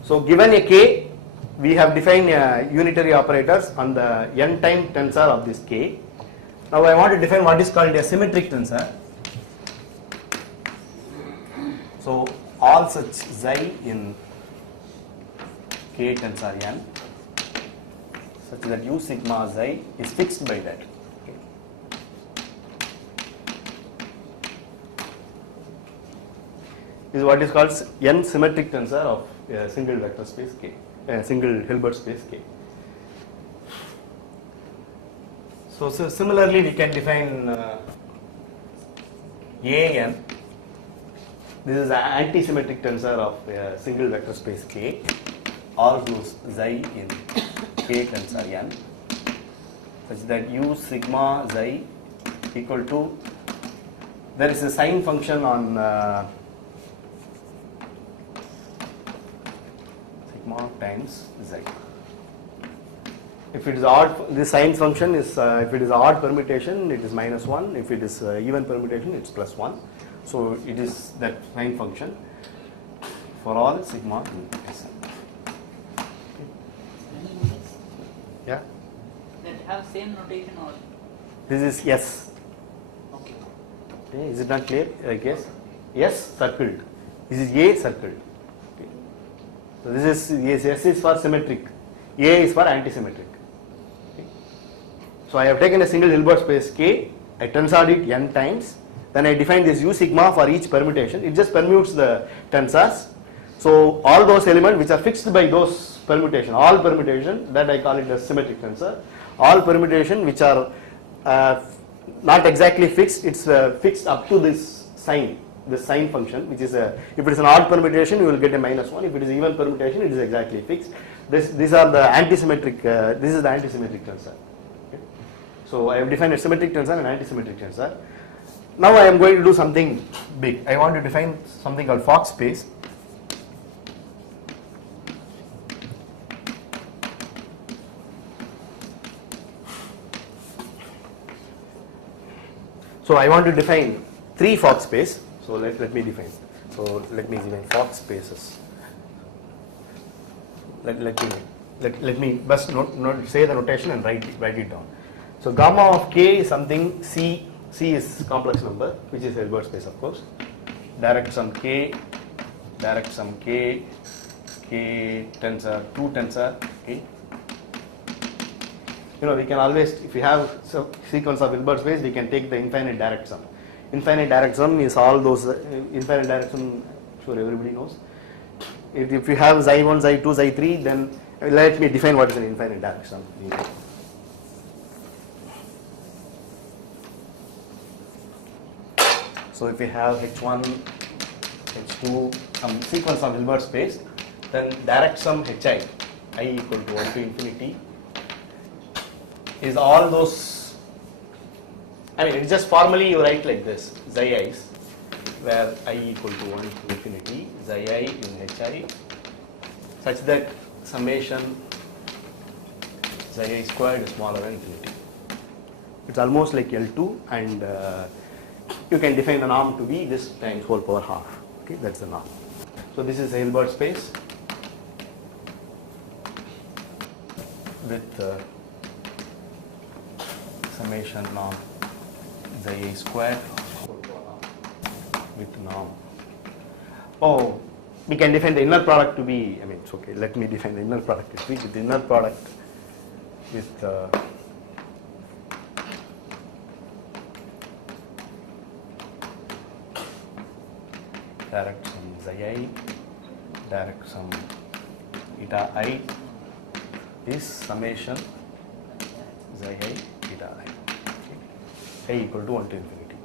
So given a k, we have defined unitary operators on the n time tensor of this k. Now I want to define what is called a symmetric tensor. So all such xi in k tensor n such that U sigma xi is fixed by that. Okay. This is what is called n symmetric tensor of a single vector space k, a single Hilbert space k. So similarly we can define an. This is an anti-symmetric tensor of a single vector space k, all those xi in k tensor n, such that U sigma xi equal to, there is a sign function on sigma times xi. If it is odd, this sign function is, if it is odd permutation, it is -1. If it is even permutation, it's +1. So it is that sign function for all sigma in Sn. Any units Yeah. that have same notation or This is yes. okay. Okay, is it not clear? Like yes? Yes, circled. This is A circled. Okay. So this is yes, S is for symmetric. A is for antisymmetric. Okay. So I have taken a single Hilbert space K, I tensored it n times, then I define this U sigma for each permutation. It just permutes the tensors. So all those elements which are fixed by those permutation, all permutation, that I call it as symmetric tensor. All permutation which are not exactly fixed, it's fixed up to this sign function, which is if it is an odd permutation, you will get a -1. If it is even permutation, it is exactly fixed. These are the antisymmetric. This is the antisymmetric tensor. Okay. So I have defined a symmetric tensor and antisymmetric tensor. Now I am going to do something big. I want to define something called Fock space. So I want to define 3 Fock space. So let me define. So let me define Fock spaces. Let me just say the notation and write it down. So gamma of k is something C is complex number, which is Hilbert space, of course. Direct sum k tensor 2 tensor k. You know, we can always, if we have some sequence of Hilbert space, we can take the infinite direct sum. Infinite direct sum is all those infinite direct sum. I'm sure everybody knows. If you have xi1, xi2, xi3, then let me define what is an infinite direct sum. So if we have h1, h2, some sequence of Hilbert space, then direct sum hi, I equal to 1 to infinity, is all those, I mean, it's just formally you write like this, xi i's, where I equal to 1 to infinity, xi I in hi, such that summation xi I squared is smaller than infinity. It's almost like L2, and you can define the norm to be this times whole power half. Okay, that's the norm. So this is a Hilbert space with summation norm xi square with norm. Oh, we can define the inner product to be, I mean, it's okay, let me define the inner product to be with the inner product with direct sum xi, direct sum eta I is summation xi I eta I. Okay. I equal to 1 to infinity.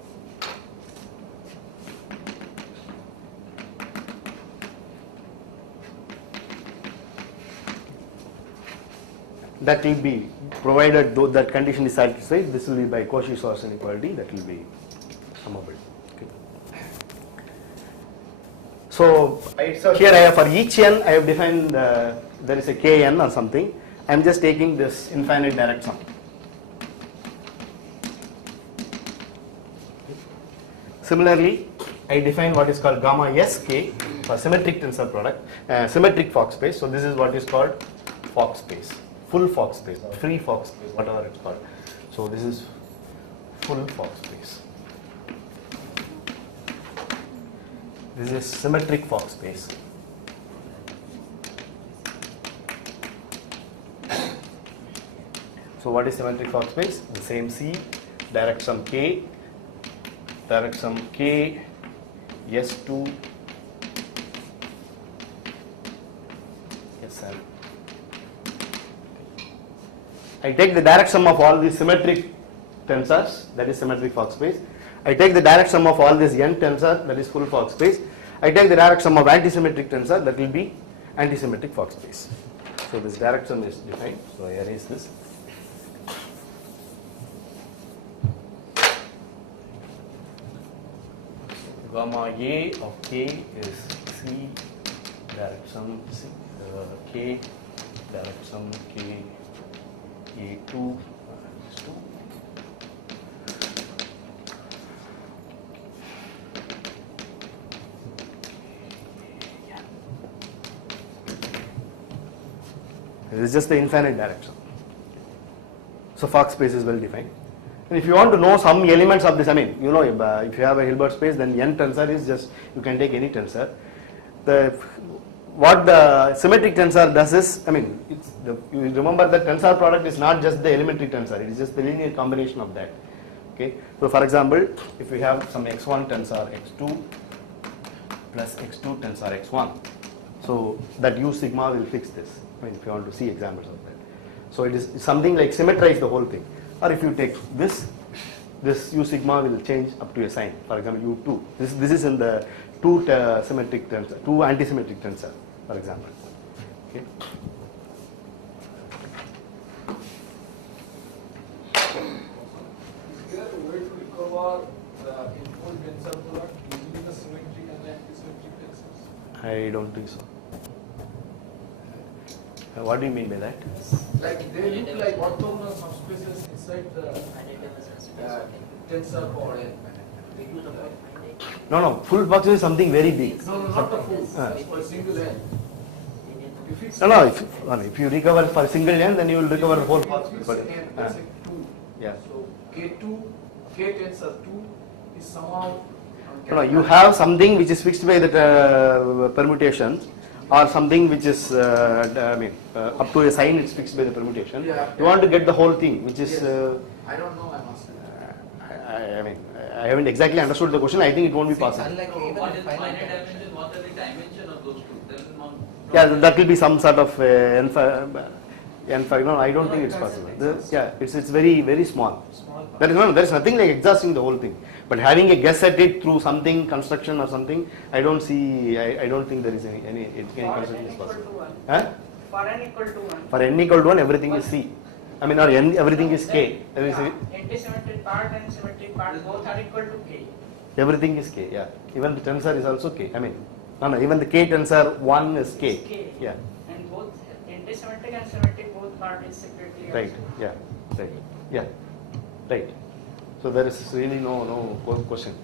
That will be provided though that condition is satisfied. This will be by Cauchy-Schwarz inequality. That will be summable. Okay. So here I have for each n I have defined there is a kn or something. I am just taking this infinite direct sum. Similarly, I define what is called gamma sk for symmetric tensor product, symmetric Fock space. So this is what is called Fock space, full Fock space, or free Fock space, whatever it's called. So this is full Fock space. This is symmetric Fock space. So what is symmetric Fock space? The same C, direct sum k, direct sum k, S2, Sn. I take the direct sum of all these symmetric tensors, that is symmetric Fock space. I take the direct sum of all this n tensor, that is full Fock space. I take the direct sum of antisymmetric tensor, that will be antisymmetric Fock space. So this direct sum is defined. So I erase this. Gamma A of k is C direct sum k direct sum k K2 is 2. This is just the infinite direction. So Fox space is well defined. And if you want to know some elements of this, I mean, you know, if you have a Hilbert space, then n tensor is just, you can take any tensor. What the symmetric tensor does is, I mean, you remember that tensor product is not just the elementary tensor, it is just the linear combination of that. Okay. So for example, if we have some x1 tensor x2 plus x2 tensor x1, so that U sigma will fix this. I mean, if you want to see examples of that. So it is something like symmetrize the whole thing. Or if you take this U sigma will change up to a sign. For example, U2. This is in the two symmetric tensor, two anti-symmetric tensor, for example. Okay. Is there a way to recover the input tensor product using the symmetric and the anti-symmetric tensors? I don't think so. What do you mean by that? Like they look like orthogonal subspaces inside the tensor core. No, full box is something very big. No, not the full. For a single end. If it's If you recover for single n, then you will recover the whole box. if it's an n, let's say 2. Yeah. So K2, K tensor 2 is somehow. You have something which is fixed by the permutation, or something which is, up to a sign it's fixed by the permutation. Yeah. You want to get the whole thing, which is, Yes. I don't know, I must say. I haven't exactly understood the question. I think it won't be possible. Unlike even What in is finite finite dimension. dimension? What are the dimension of those two? There is one. Yeah, that will be some sort of n5. No, I don't think it's possible. It's very, very small. Small part. There is nothing like exhausting the whole thing. But having a guess at it through something, construction or something, I don't think there is any construction is possible. Huh? For n equal to 1. For n equal to 1, everything is C. I mean, or n, everything is K. Antisymmetric part and symmetric part both are equal to k. Everything is K, yeah. Even the tensor is also K. I mean, even the K tensor 1 is K. K. Yeah, And both antisymmetric and symmetric both part is separately. right, also. yeah, right, yeah, right. So there is really no question.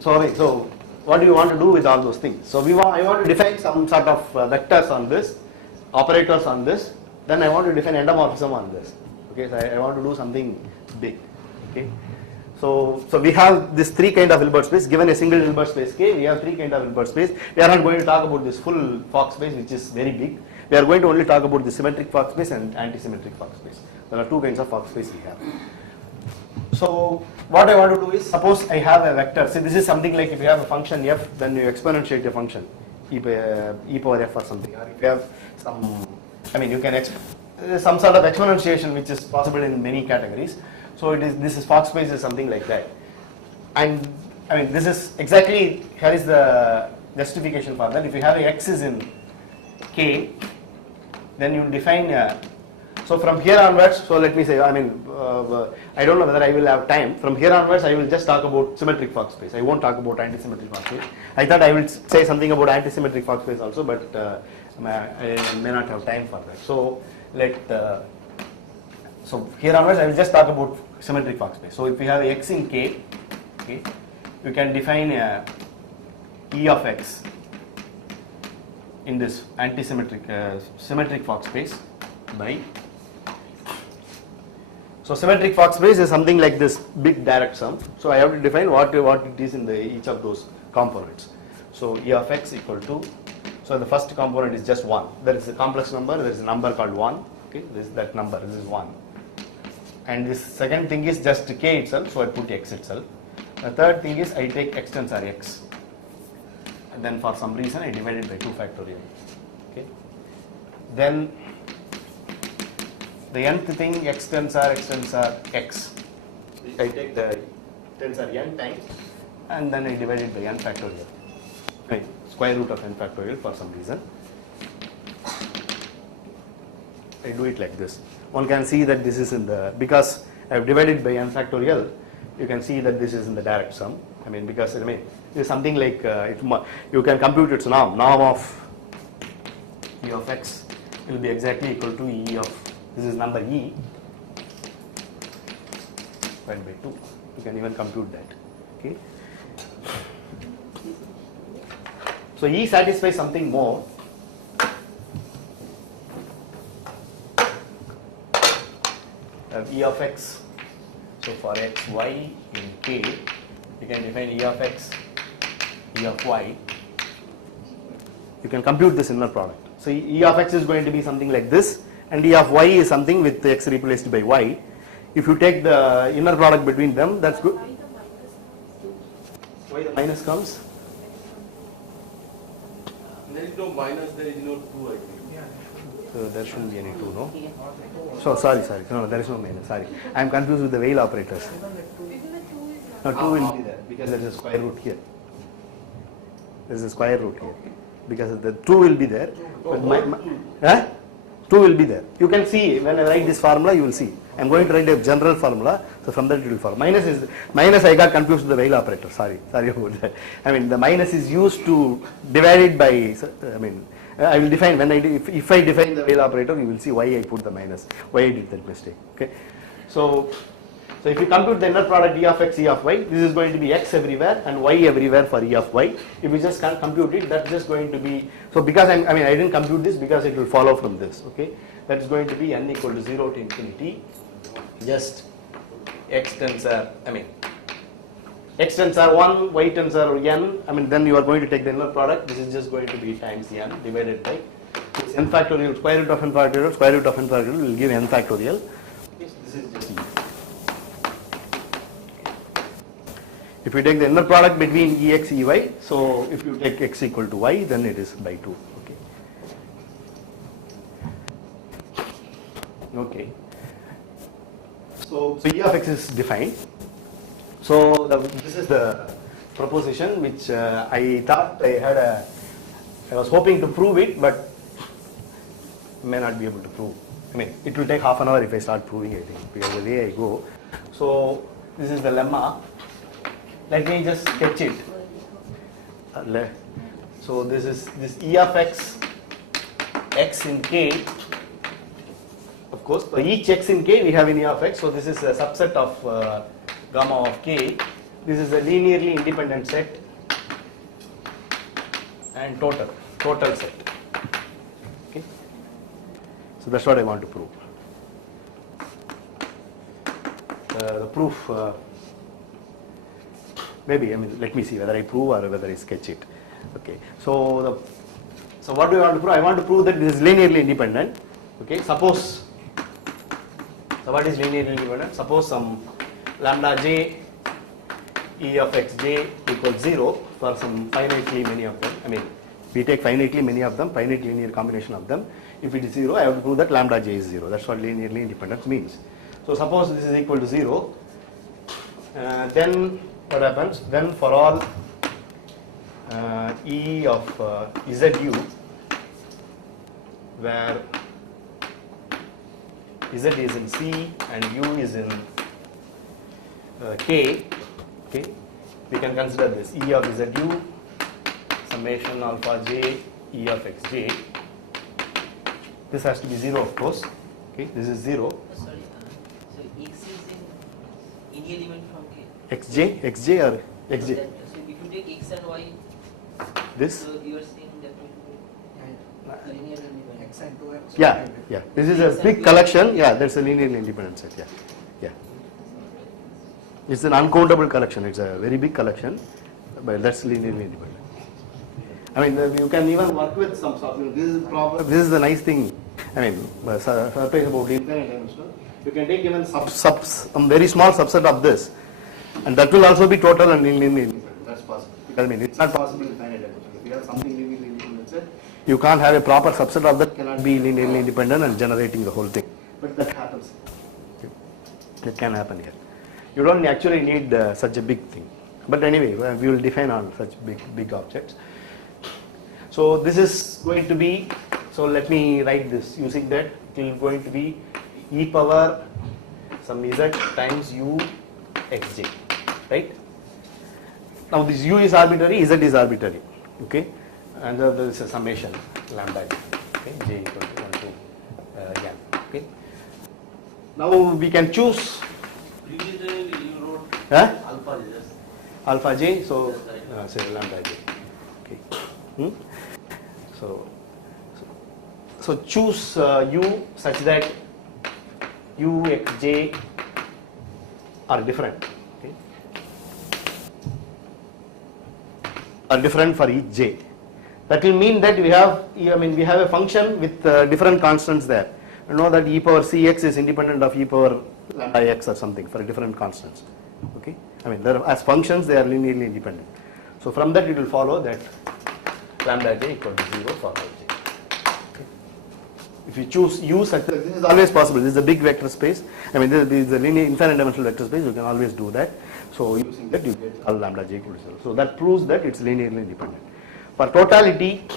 So what do you want to do with all those things? So I want to define some sort of vectors on this, operators on this, then I want to define endomorphism on this. Okay, so I want to do something big. Okay, so we have this three kind of Hilbert space. Given a single Hilbert space K, we have three kind of Hilbert space. We are not going to talk about this full Fox space, which is very big. We are going to only talk about the symmetric Fox space and anti-symmetric Fox space. There are two kinds of Fox space we have. So what I want to do is, suppose I have a vector. See, this is something like if you have a function f, then you exponentiate a function e power f or something. Or if you have some, you can some sort of exponentiation which is possible in many categories. So this is Fox space is something like that. And this is exactly, here is the justification for that. If you have a x is in K, then you define so from here onwards, so let me say, I don't know whether I will have time. From here onwards, I will just talk about symmetric Fox space. I won't talk about anti-symmetric Fox space. I thought I will say something about anti-symmetric Fox space also, but I may not have time for that. So so here onwards, I will just talk about symmetric Fox space. So if we have x in K, okay, you can define E of x in this anti-symmetric symmetric Fox space by. So symmetric Fox space is something like this big direct sum. So I have to define what it is in each of those components. So E of x equal to, so the first component is just 1. There is a complex number, there is a number called 1. Okay, this is that number, this is 1. And this second thing is just K itself, so I put x itself. The third thing is I take x tensor x. And then for some reason I divide it by 2 factorial. Okay. Then the nth thing x tensor x. I take the tensor n times and then I divide it by n factorial. Right, square root of n factorial for some reason. I do it like this. One can see that this is because I have divided by n factorial, you can see that this is in the direct sum. Because it is something like you can compute its norm of E of x will be exactly equal to E of, this is number E, divided by 2. You can even compute that. Okay. So E satisfies something more. E of x. So for x, y in k, you can define E of x, E of y. You can compute this inner product. So E of x is going to be something like this, and E of y is something with x replaced by y. If you take the inner product between them, that's good. Why the minus comes? There is no minus, there is no 2, I think. So there shouldn't be any 2, no? So sorry. No, there is no minus. Sorry. I am confused with the Weyl operators. No, 2 will be there because there is a square root here. There is a square root here. Because the 2 will be there. But 2 will be there. You can see when I write this formula, you will see. I am going to write a general formula, so from that it will follow. Minus I got confused with the Weyl operator. Sorry about that. I mean the minus is used to divide it by. I will define when if I define the Weyl operator, you will see why I put the minus, why I did that mistake. Okay, so if you compute the inner product E of x, E of y, this is going to be x everywhere and y everywhere for E of y. If you just can't compute it, that's just going to be, so because I didn't compute this because it will follow from this. Okay, that's going to be n equal to 0 to infinity. Just x tensor, x tensor 1, y tensor n, then you are going to take the inner product. This is just going to be times n divided by this n factorial, square root of n factorial will give n factorial. This is just e. If you take the inner product between ex, ey, so if you take x equal to y, then it is by 2. Okay. So E of x is defined. So this is the proposition which I thought I was hoping to prove it, but may not be able to prove. It will take half an hour if I start proving, I think, because the way I go. So this is the lemma. Let me just sketch it. So this is this E of x, x in k. Of course, for each x in k we have in E of x. So this is a subset of gamma of k. This is a linearly independent set and total set. Okay. So that's what I want to prove. The proof. Maybe, let me see whether I prove or whether I sketch it. Okay, so what do I want to prove? I want to prove that this is linearly independent. Okay, suppose, so what is linearly independent? Suppose some lambda j E of x j equals 0 for some finitely many of them. We take finitely many of them, finite linear combination of them. If it is 0, I have to prove that lambda j is 0. That's what linearly independence means. So suppose this is equal to 0, then what happens? Then for all E of ZU, where Z is in C and U is in K, okay, we can consider this E of ZU summation alpha j E of xj. This has to be 0, of course. Okay, this is 0. Sorry, so x is in any element from K. xj or xj? So if you take x and y, This? so you are saying that linear independent. X and 2x. Yeah. This is a big collection. Yeah, that's a linearly independent set. Yeah. It's an uncountable collection. It's a very big collection, but that's linearly independent. You can even work with some sort of, this is the nice thing. Surprise about infinite dimensional. You can take even some very small subset of this, and that will also be total and linearly independent. That's possible. It's not possible in finite dimensional. If you have something linearly independent set, you can't have a proper subset of that cannot be linearly independent and generating the whole thing. But that happens. It can happen here. You don't actually need such a big thing. But anyway, we will define on such big objects. So this is going to be, so let me write this using that. It is going to be e power some z times u xj, right? Now this u is arbitrary, z is arbitrary, okay? And there is a summation lambda. Okay, j equal to 1 to n. Okay. Now we can choose Previously you wrote alpha just. alpha j, so That's right. say lambda j. Okay. So choose u such that u x j are different. Okay. Are different for each j. That will mean that we have, we have a function with different constants there. You know that e power cx is independent of e power lambda x or something for different constants. Okay. As functions they are linearly independent. So from that it will follow that lambda j equal to 0 for all j. Okay. If you choose u such that, this is always possible. This is a big vector space. This is a linear infinite dimensional vector space. You can always do that. So using that you get all lambda j equal to 0. So that proves that it's linearly independent. For totality,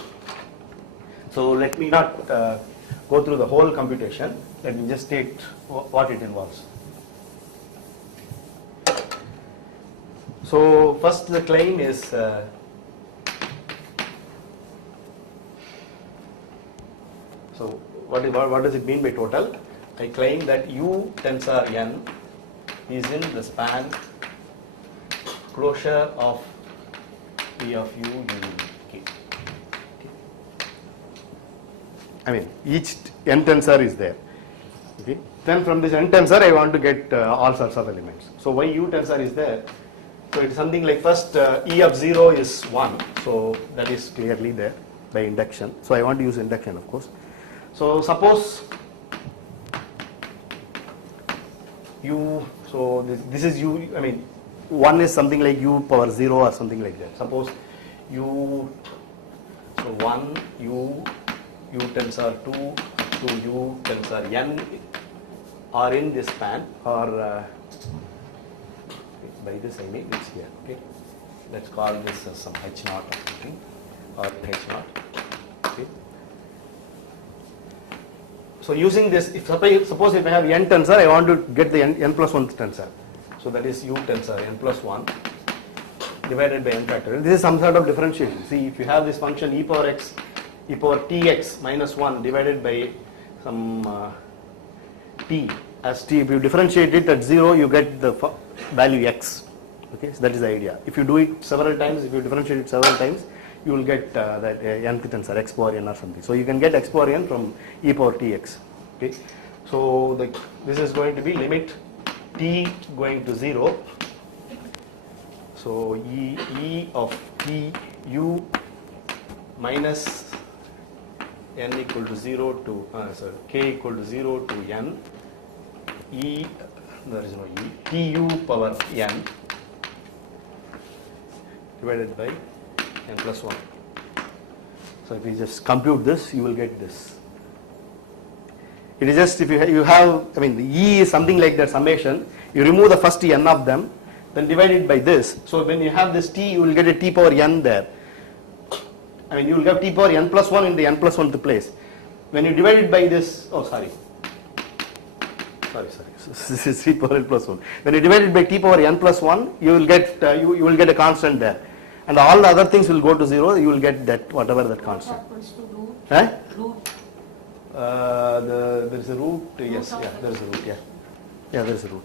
so let me not go through the whole computation. Let me just state what it involves. So first the claim is so what does it mean by total? I claim that u tensor n is in the span closure of P of u union k. Each n tensor is there. Okay. Then from this n tensor I want to get all sorts of elements. So why u tensor is there? So it's something like first e of 0 is 1, so that is clearly there by induction. So I want to use induction, of course. So suppose u, so this is u, 1 is something like u power 0 or something like that. Suppose u, so 1 u tensor 2 to u tensor n are in this span, or by this I mean it's here. Okay, let's call this as some h naught or something, or h naught. Okay. So using this, if suppose if I have n tensor, I want to get the n plus 1 tensor. So that is u tensor n plus 1 divided by n factorial. This is some sort of differentiation. See, if you have this function e power x, e power tx minus 1 divided by some t as t, if you differentiate it at 0, you get the value x. Okay, so that is the idea. If you do it several times, if you differentiate it several times, you will get that nth tensor x power n or something. So you can get x power n from e power tx. Okay, so this is going to be limit t going to 0. So e of t u minus n equal to 0 to k equal to 0 to n e, there is no e, tu power n divided by n plus 1. So if you just compute this, you will get this. It is just, if you have, the e is something like that summation, you remove the first n of them, then divide it by this. So when you have this t, you will get a t power n there. You will have t power n plus 1 in the n plus 1th place. When you divide it by this, sorry, this is t power n plus 1. When you divide it by t power n plus 1, you will get you will get a constant there, and all the other things will go to 0. You will get that whatever that constant. What happens to root? Root. There is a root. Yes, yeah, there is a root. Yeah, there is a root.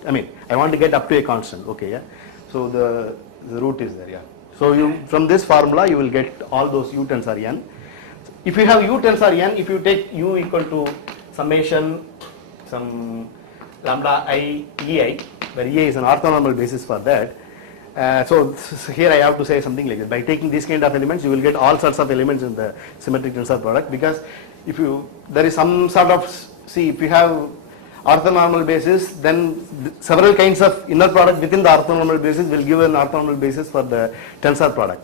I want to get up to a constant. Okay, yeah. So the root is there. Yeah. So you, from this formula, you will get all those u tensor n. If you have u tensor n, if you take u equal to summation some lambda I ei, where ei is an orthonormal basis for that. So here I have to say something like that. By taking these kind of elements, you will get all sorts of elements in the symmetric tensor product, because if you, there is some sort of, see, if you have orthonormal basis, then several kinds of inner product within the orthonormal basis will give an orthonormal basis for the tensor product.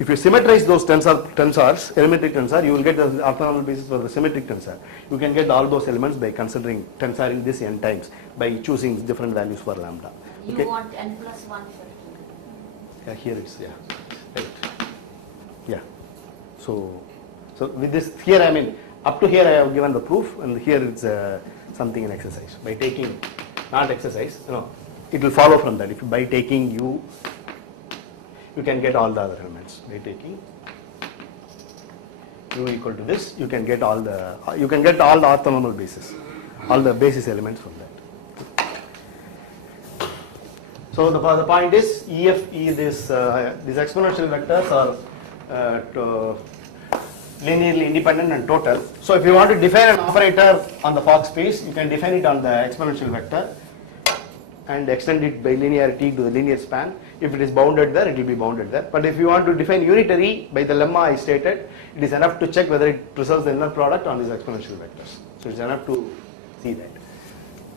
If you symmetrize those tensors, elementary tensor, you will get the orthonormal basis for the symmetric tensor. You can get all those elements by considering tensoring this n times by choosing different values for lambda. Okay. You want n plus 1 for t. Yeah, here it's, yeah, right. Yeah. So with this, here up to here I have given the proof, and here it's something in exercise. By taking, not exercise, it will follow from that. If by taking you can get all the other elements by taking u equal to this, you can get all the orthonormal bases, all the basis elements from that. So the point is, these exponential vectors are linearly independent and total. So if you want to define an operator on the Fock space, you can define it on the exponential vector and extend it by linearity to the linear span. If it is bounded there, it will be bounded there. But if you want to define unitary by the lemma I stated, it is enough to check whether it preserves the inner product on these exponential vectors. So it's enough to see that.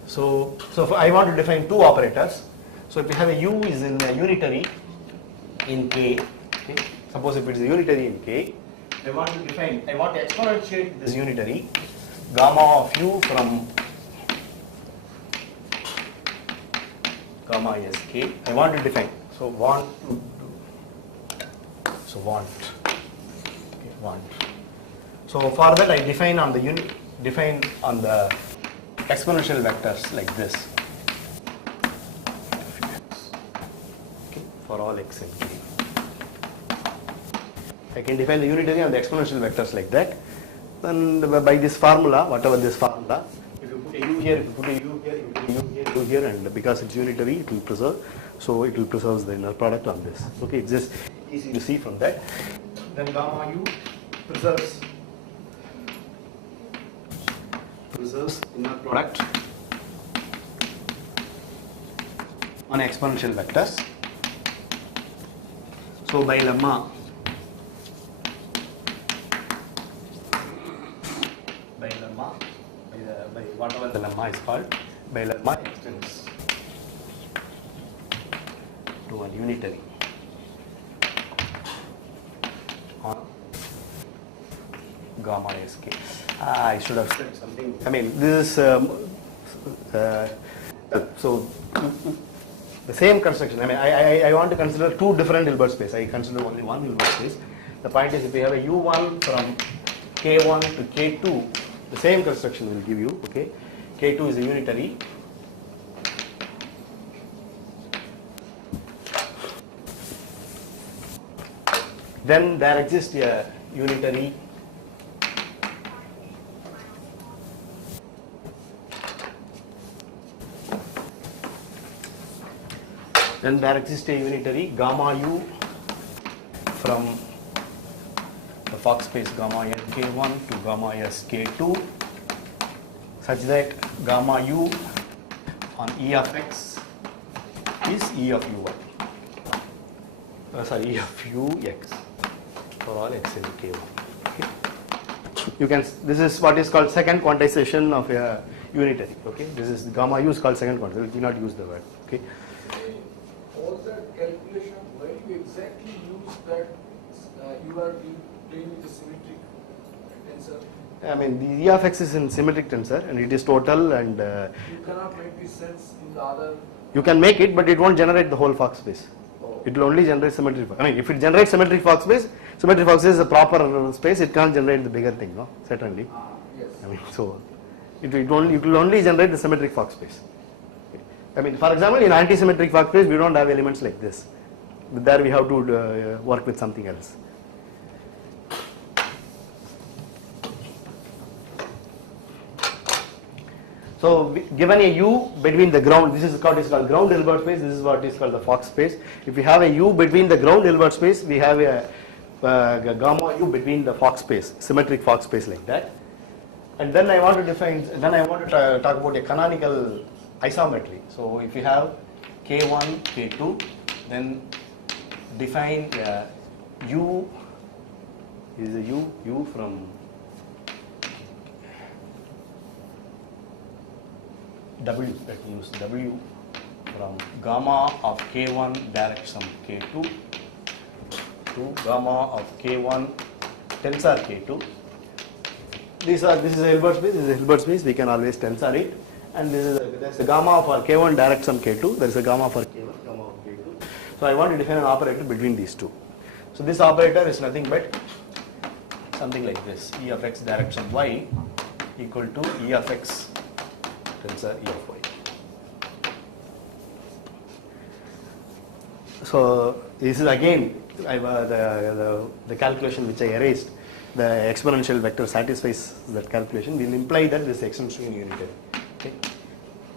So I want to define two operators. So if you have a u is in a unitary in k, okay, suppose if it is a unitary in k, I want to exponentiate this unitary gamma of u from gamma sk. I want to define. So want. So for that I define on the exponential vectors like this. Okay, for all x and k. I can define the unitary on the exponential vectors like that. Then by this formula, whatever this formula, if you put a u here, if you put a u here, you put a u here, u here, and because it's unitary, it will preserve. So it will preserve the inner product on this. Okay, it's just easy to see from that. Then gamma u preserves inner product on exponential vectors. So by lemma, by whatever the lemma is called, by lemma extends to a unitary on gamma sk. I should have said something. I mean, this is so the same construction. I mean, I want to consider two different Hilbert space. I consider only one Hilbert space. The point is, if we have a u1 from k1 to k2, the same construction will give you. Okay, k2 is a unitary. Then there exists a unitary gamma u from the Fock space gamma sk1 to gamma sk2 such that gamma u on E of x is E of u1. E of ux for all x in k1. Okay. You can. This is what is called second quantization of a unitary. Okay. This is gamma u is called second quantization. We will not use the word. Okay. All that calculation, where do you exactly use that you are playing with the symmetric tensor? I mean, the E of x is in symmetric tensor and it is total, and You cannot make this sense in the other. you can make it, but it won't generate the whole Fock space. It will only generate symmetric. I mean, if it generates symmetric Fock space is a proper space. It can't generate the bigger thing, no? Certainly. Yes. I mean, so it will only generate the symmetric Fock space. I mean, for example, in anti-symmetric Fock space, we don't have elements like this. There we have to work with something else. So given a u between the ground, this is what is called ground Hilbert space, this is what is called the Fock space. If we have a u between the ground Hilbert space, we have a gamma u between the Fock space, symmetric Fock space like that. And then I want to talk about a canonical isometry. So if you have k1, k2, then define u is a u from w, that use w from gamma of k1 direct sum k2 to gamma of k1 tensor k2. This is a Hilbert space. This is a Hilbert space. We can always tensor it. And there is a gamma for k1 direct sum k2. There is a gamma for k1, gamma of k2. So I want to define an operator between these two. So this operator is nothing but something like this: E of x direct sum y equal to E of x tensor E of y. So this is again the calculation which I erased. the exponential vector satisfies that calculation, we will imply that this extends to unitary. Okay.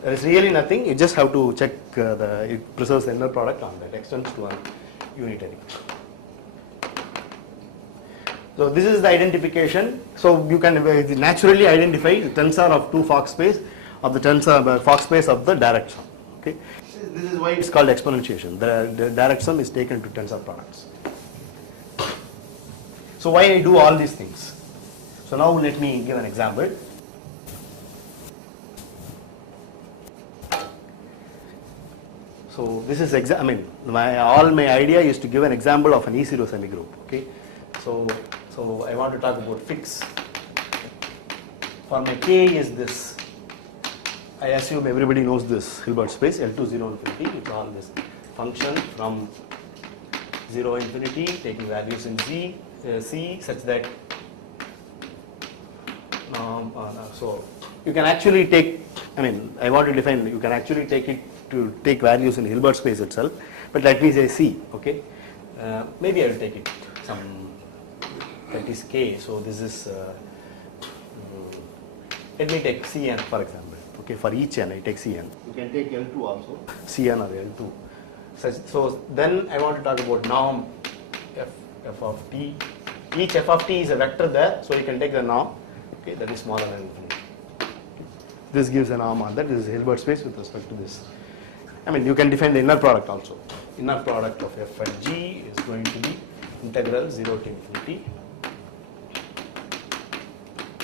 There is really nothing, you just have to check it preserves the inner product on that, extends to a unitary. So this is the identification. So you can naturally identify the tensor of two Fock space of the tensor Fock space of the direct sum. Okay. This is why it's called exponentiation. The direct sum is taken to tensor products. So why I do all these things? So now let me give an example. So this is all my idea is to give an example of an E0 semigroup. Okay. So I want to talk about fix. For my K is this. I assume everybody knows this Hilbert space L2 0 infinity. It's all this function from 0 infinity taking values in C such that so you can actually take. I want to define. You can actually take it to take values in Hilbert space itself. But let me say C. Okay. Maybe I will take it some. That is K. So this is. Let me take Cn for example. Okay, for each n I take Cn. You can take L2 also. Cn or L2. So then I want to talk about norm f of t. Each f of t is a vector there, so you can take the norm. Okay, that is smaller than infinity. This gives a norm on that. This is Hilbert space with respect to this. You can define the inner product also. Inner product of f at g is going to be integral 0 to infinity.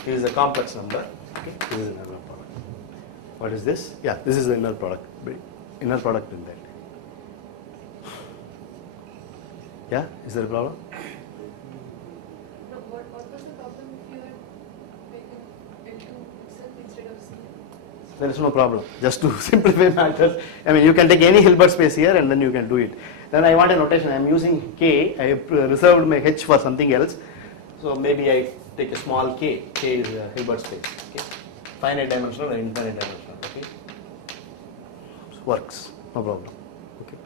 This is a complex number. Okay, this is an inner product. What is this? Yeah, this is the inner product. Inner product in that. Yeah, is there a problem? What was the problem if you had taken L2 itself instead of C? There is no problem. Just to simplify matters, you can take any Hilbert space here and then you can do it. Then I want a notation. I am using K. I have reserved my H for something else. So maybe I take a small K. K is a Hilbert space. Okay. Finite dimensional or infinite dimensional. Okay. Works. No problem. Okay.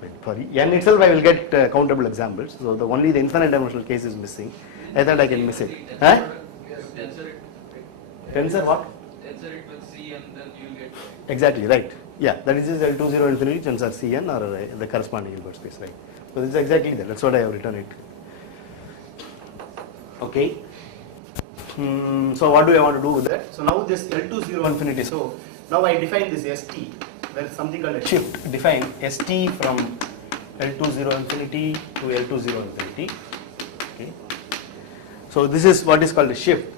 But for n itself, I will get countable examples. So only the infinite dimensional case is missing. I thought I can miss it. Huh? Tensor it. Tensor what? Tensor it with C and then you will get. Exactly, right. Yeah, that is L2 0 infinity tensor Cn or the corresponding Hilbert space, right? So this is exactly that. That's what I have written it. Okay. So what do I want to do with that? So now this L2 0 infinity. So now I define this ST. There is something called a shift. Define ST from L2 0 infinity to L2 0 infinity. Okay. So this is what is called a shift.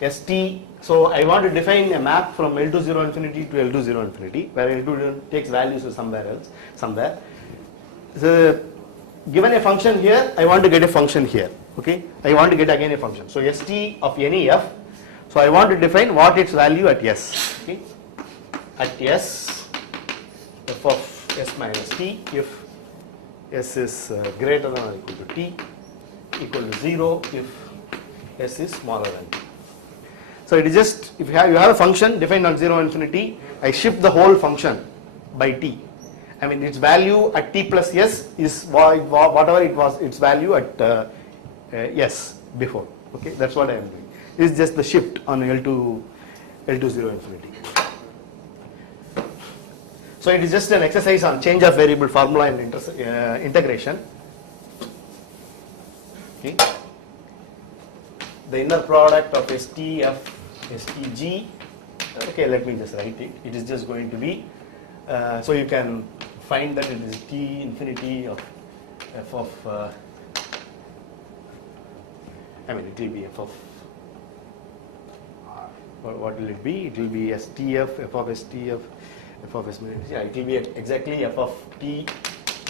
ST. So I want to define a map from L2 0 infinity to L2 0 infinity, where L2 takes values to somewhere. So given a function here, I want to get a function here. Okay, I want to get again a function. So ST of any f. So I want to define what its value at S. Okay, at S, f of S minus t if S is greater than or equal to t, equal to 0 if S is smaller than t. So it is just if you have a function defined on 0 infinity, I shift the whole function by t. Its value at t plus s is whatever it was its value at s before. Okay, that's what I am doing. It's just the shift on L2 0 infinity. So it is just an exercise on change of variable formula and integration. Okay. The inner product of STF, STG. Okay, let me just write it. It is just going to be. So you can find that it is t infinity of f of. It will be f of. What will it be? It will be STF, f of STF, f of S minus. Yeah, it will be exactly f of t,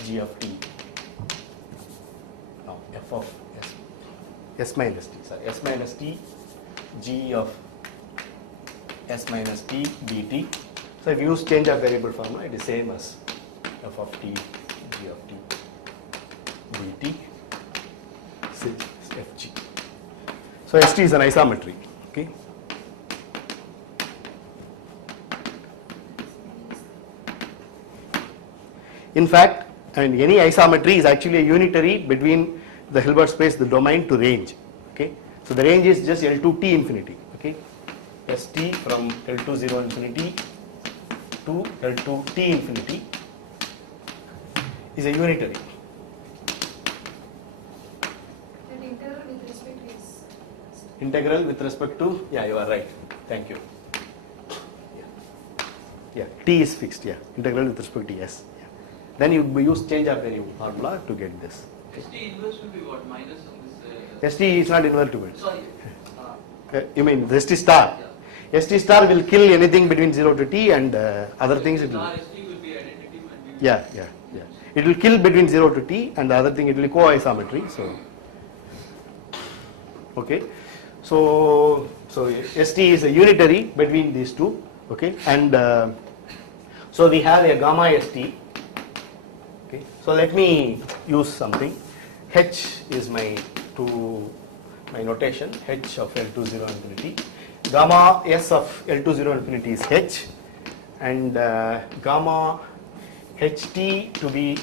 g of t. No, f of S minus t. Sorry, S minus t, g of S minus t dt. So if you use change of variable formula, it is same as f of t, g of t dt, fg. So ST is an isometry. Okay. In fact, any isometry is actually a unitary between the Hilbert space, the domain to range. Okay, so the range is just L2 T infinity. Okay, ST from L2 0 infinity to L2 T infinity is a unitary. And integral with respect is Integral with respect to, yeah, you are right. Thank you. Yeah, T is fixed. Yeah, integral with respect to S. Yeah. Then you use change of value formula to get this. ST inverse will be what? Minus on this. ST is not invertible. Sorry. You mean the ST star? ST star will kill anything between 0 to T and other things it will. Star ST will be identity and we will. Yeah. It will kill between 0 to T and the other thing it will co-isometry. So, okay. So ST is a unitary between these two. Okay, and so we have a gamma ST. Okay, so let me use something. H is my notation. H of L2 0 infinity. Gamma S of L2 0 infinity is H, and gamma HT to be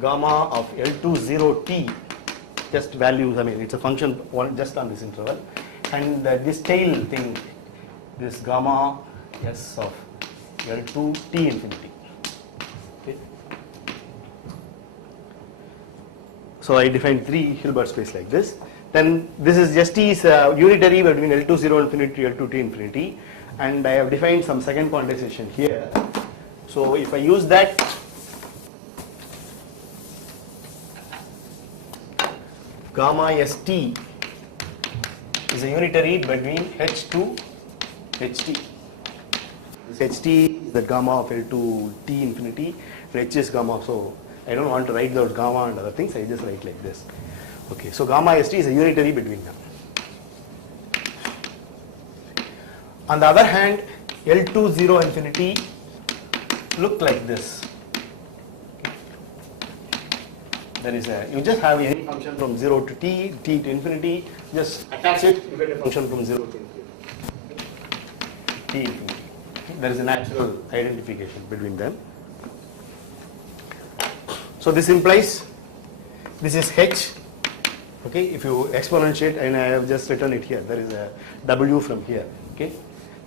gamma of L2 0 T. Just values. I mean, it's a function one just on this interval, and this tail thing, this gamma S of L2 T infinity. Okay. So I define 3 Hilbert space like this. Then this is just T is unitary between L2 0 infinity to L2 T infinity, and I have defined some second quantization here. So if I use that, gamma ST is a unitary between H to HT. This HT is the gamma of L2 T infinity, and H is gamma. So I don't want to write those gamma and other things, I just write like this. Okay, so gamma ST is a unitary between them. On the other hand, L2 0 infinity look like this. There is you just have any function from 0 to T, T to infinity, just attach it, you get a function from 0 to infinity. T infinity. There is a natural identification between them. So this implies this is H. Okay, if you exponentiate, and I have just written it here, there is a W from here. Okay,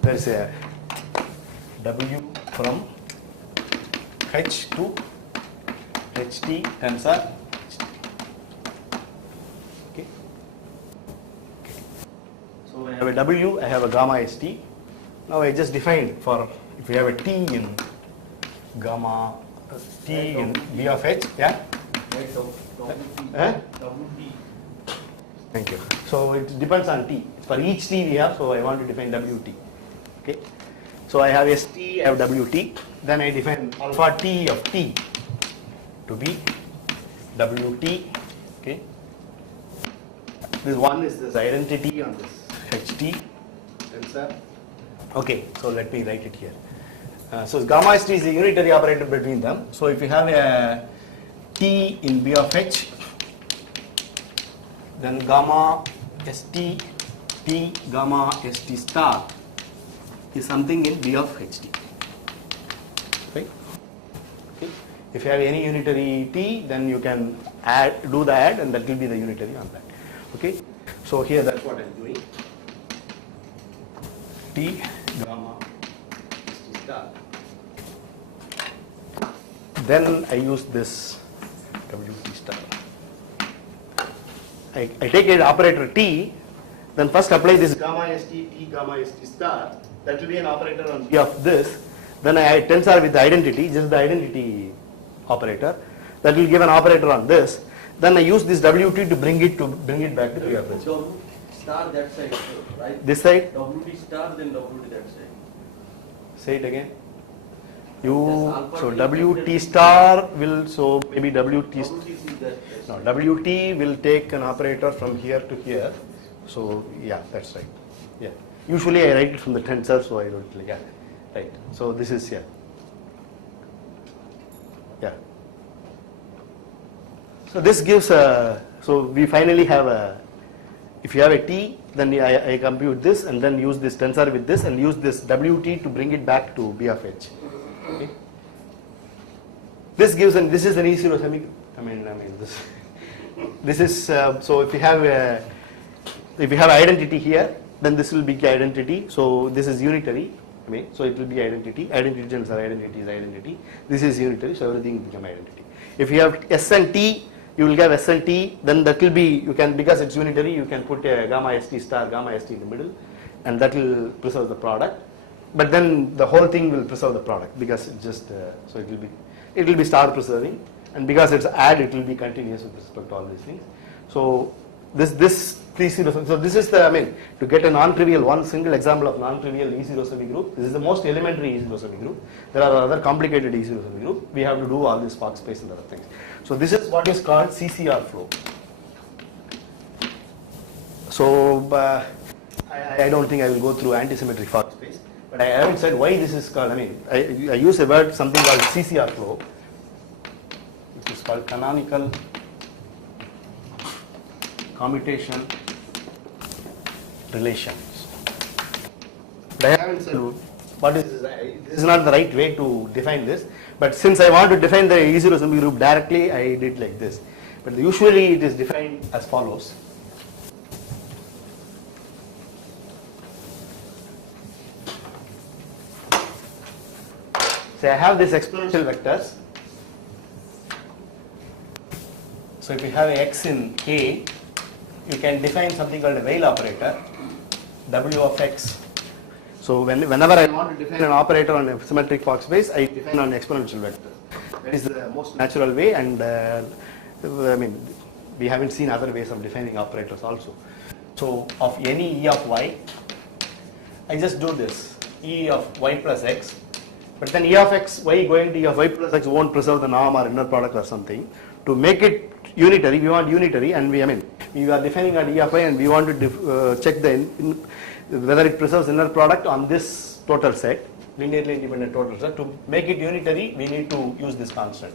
there is a W from H to HT tensor. Okay. So I have a W, I have a gamma ST. Now I just defined for if you have a T in gamma T in B of H, yeah? WT. Thank you. So it depends on T. For each T we have, so I want to define WT. Okay. So I have ST, I have WT. Then I define alpha T of T to be WT. Okay. This one is this identity on this HT tensor. Okay, so let me write it here. So gamma ST is a unitary operator between them. So if you have a T in B of H, then gamma ST T gamma ST star is something in B of HT. Right? Okay. If you have any unitary T, then you can do the add, and that will be the unitary on that. Okay. So here that's what I'm doing. T gamma ST star. Then I use this WT star. I take an operator T, then first apply this gamma ST T gamma ST star. That will be an operator on B of this. Then I tensor with the identity, just the identity operator. That will give an operator on this. Then I use this WT to bring it back to B of H. W star that side, right? This side. WT star, then WT that side. Say it again. So WT star will, so maybe WT. WT is that. No, WT will take an operator from here to here. So yeah, that's right. Yeah. Usually I write it from the tensor, so I don't. Yeah. Right. So this is here. Yeah. So this gives a. So we finally have a. If you have a T, then I compute this and then use this tensor with this and use this WT to bring it back to B of H. Okay. This gives an. This is an E0 semicolon. I mean this. This is so if you have a if you have identity here, then this will be identity. So this is unitary. I mean, so it will be identity. Identity generates identity is identity. This is unitary, so everything will become identity. If you have S and T, you will have S and T. Then that will be, you can, because it's unitary, you can put a gamma ST star, gamma ST in the middle, and that will preserve the product. But then the whole thing will preserve the product because it just so it will be star preserving, and because it's add, it will be continuous with respect to all these things. So this 3-0, so this is the, I mean, to get a non-trivial, one single example of non-trivial E0 semi-group, this is the most elementary E0 semi-group. There are other complicated E0 semi-group. We have to do all this Fock space and other things. So this is what is called CCR flow. So I don't think I will go through antisymmetric Fock space, but I haven't said why this is called, I mean, I use a word, something called CCR flow, which is called canonical commutation relations. But I haven't said what is this. This is not the right way to define this, but since I want to define the E0 semi-group directly, I did like this. But usually it is defined as follows. So I have these exponential vectors. So if you have a x in K, you can define something called a Weil operator, W of x. So whenever I want to define an operator on a symmetric Fock space, I define on exponential vector. That is the most natural way, and I mean, we haven't seen other ways of defining operators also. So of any E of y, I just do this, E of y plus x, but then E of x, y going to E of y plus x won't preserve the norm or inner product or something. To make it unitary, we want unitary, and we are defining an E of y, and we want to check whether it preserves inner product on this total set, linearly independent total set. To make it unitary, we need to use this constant.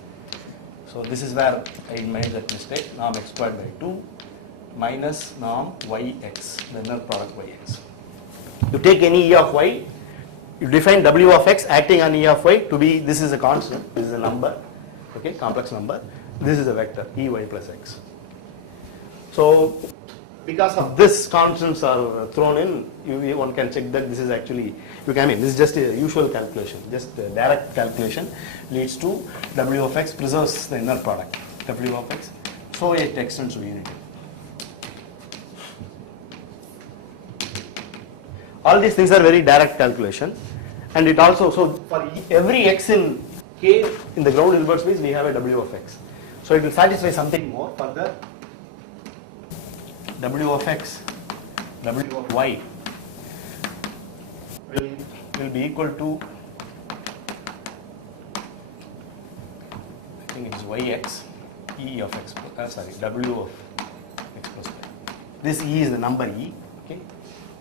So this is where I made that mistake, norm x squared by 2 minus norm yx, the inner product yx. You take any E of y, you define W of x acting on E of y to be, this is a constant, this is a number, okay, complex number, this is a vector, E y plus x. So because of this, constants are thrown in, one can check that this is actually, this is just a usual calculation, just a direct calculation leads to W of x preserves the inner product, W of x, so it extends to unity. All these things are very direct calculation, and it also, so for every x in K in the ground Hilbert space, we have a W of x. So it will satisfy something more for the W of x, W of y will be equal to, I think it is yx, E of x, W of x plus y. This E is the number E, okay.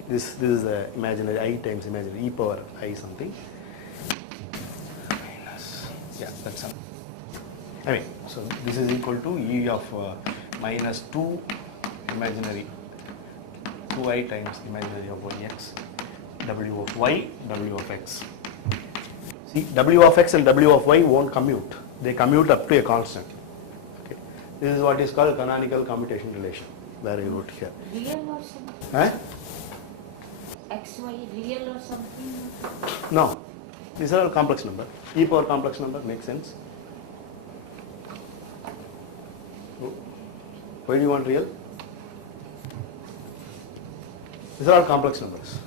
This is the imaginary I times imaginary E power I something. Minus, yeah, that's some. So this is equal to E of minus 2 imaginary 2i times imaginary of yx, W of y, W of x. See, W of x and W of y won't commute. They commute up to a constant. Okay. This is what is called canonical commutation relation, where I wrote here. Real or something? Huh? XY real or something? No. These are all complex number. E power complex number makes sense. Why do you want real? These are all complex numbers.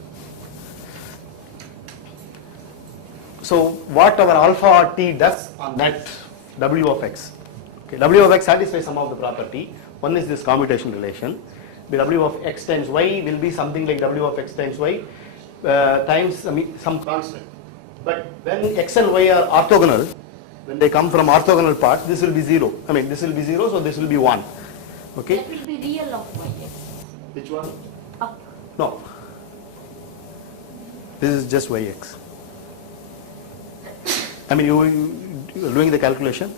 So what our alpha or t does on that W of x. Okay, W of x satisfies some of the property. One is this commutation relation. The W of x times y will be something like W of x times y times some constant. But when x and y are orthogonal, when they come from orthogonal parts, this will be 0. This will be 0, so this will be 1. Okay? That will be real of yx. Which one? Up. No. This is just yx. You are doing the calculation?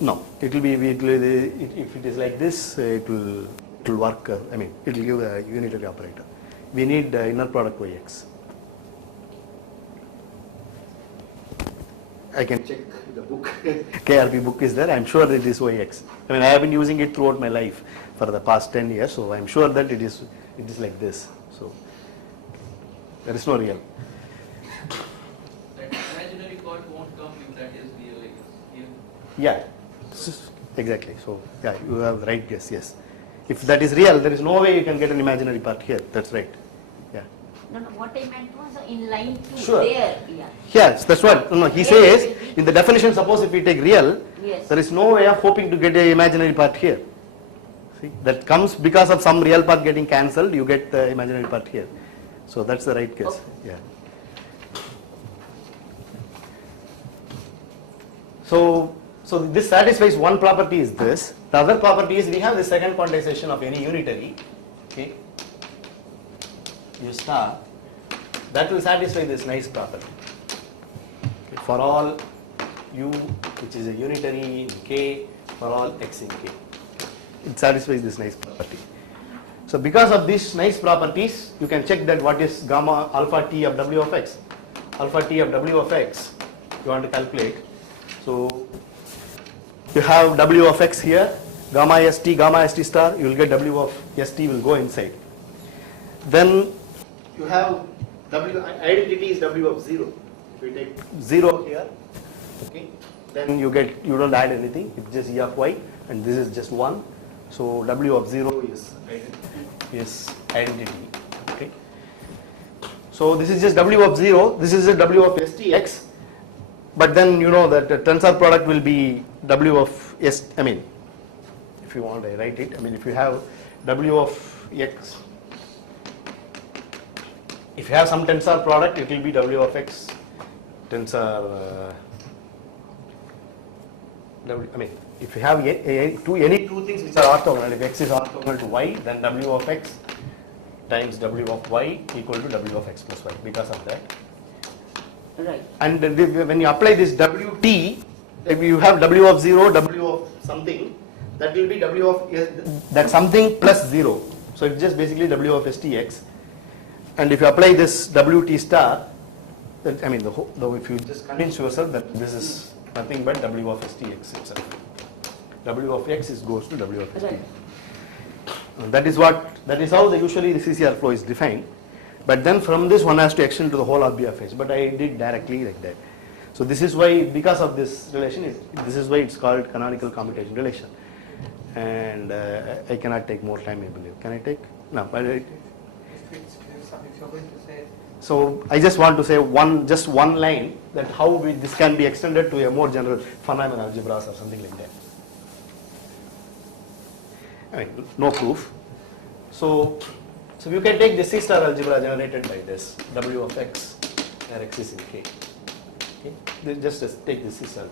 No. It will be, if it is like this, it will work, it will give a unitary operator. We need the inner product yx. I can check the book. KRP book is there. I'm sure it is OAX. I mean, I have been using it throughout my life for the past 10 years, so I'm sure that it is like this. So there is no real. That imaginary part won't come if that is real, I guess. Yeah, exactly. So yeah, you have right guess. Yes, if that is real, there is no way you can get an imaginary part here. That's right. Yeah. No, what I meant was in line 2 Sure. there, yeah. Yes, that's what. No, he says in the definition. Suppose if we take real, Yes. there is no way of hoping to get an imaginary part here. See, that comes because of some real part getting cancelled. You get the imaginary part here. So that's the right guess. Okay. Yeah. So this satisfies one property is this. The other property is we have the second quantization of any unitary. Okay. U star. That will satisfy this nice property. Okay. For all u which is a unitary in k, for all x in k. It satisfies this nice property. So because of these nice properties, you can check that what is gamma alpha t of w of x. Alpha t of w of x you want to calculate. So you have w of x here, gamma st star, you will get w of st will go inside. Then you have w identity is w of 0. If you take 0 here, okay, then you don't add anything, it's just e of y, and this is just 1. So w of 0 is identity. Okay. So this is just w of 0. This is a w of stx. But then you know that the tensor product will be w of s. I mean, if you want, I write it. I mean, if you have w of x, if you have some tensor product, it will be w of x tensor. I mean, if you have any two things which are orthogonal, if x is orthogonal to y, then w of x times w of y equal to w of x plus y because of that. Right. And when you apply this wt, if you have w of 0, w of something, that will be w of that something plus 0. So it's just basically w of stx. And if you apply this wt star, that, I mean, if you just convince yourself that this is nothing but w of stx itself. W of x goes to w of st. Right. And that is how usually the CCR flow is defined. But then from this one has to extend to the whole RBFH. But I did directly like that. So this is why, because of this relation, this is why it's called canonical commutation relation. And I cannot take more time, I believe. Can I take? No, but If you're going to say, so I just want to say just one line that how this can be extended to a more general Fuhrman algebras or something like that. I mean, no proof. So you can take the C star algebra generated by this w of x, where x is in k. Okay? Just take the C star.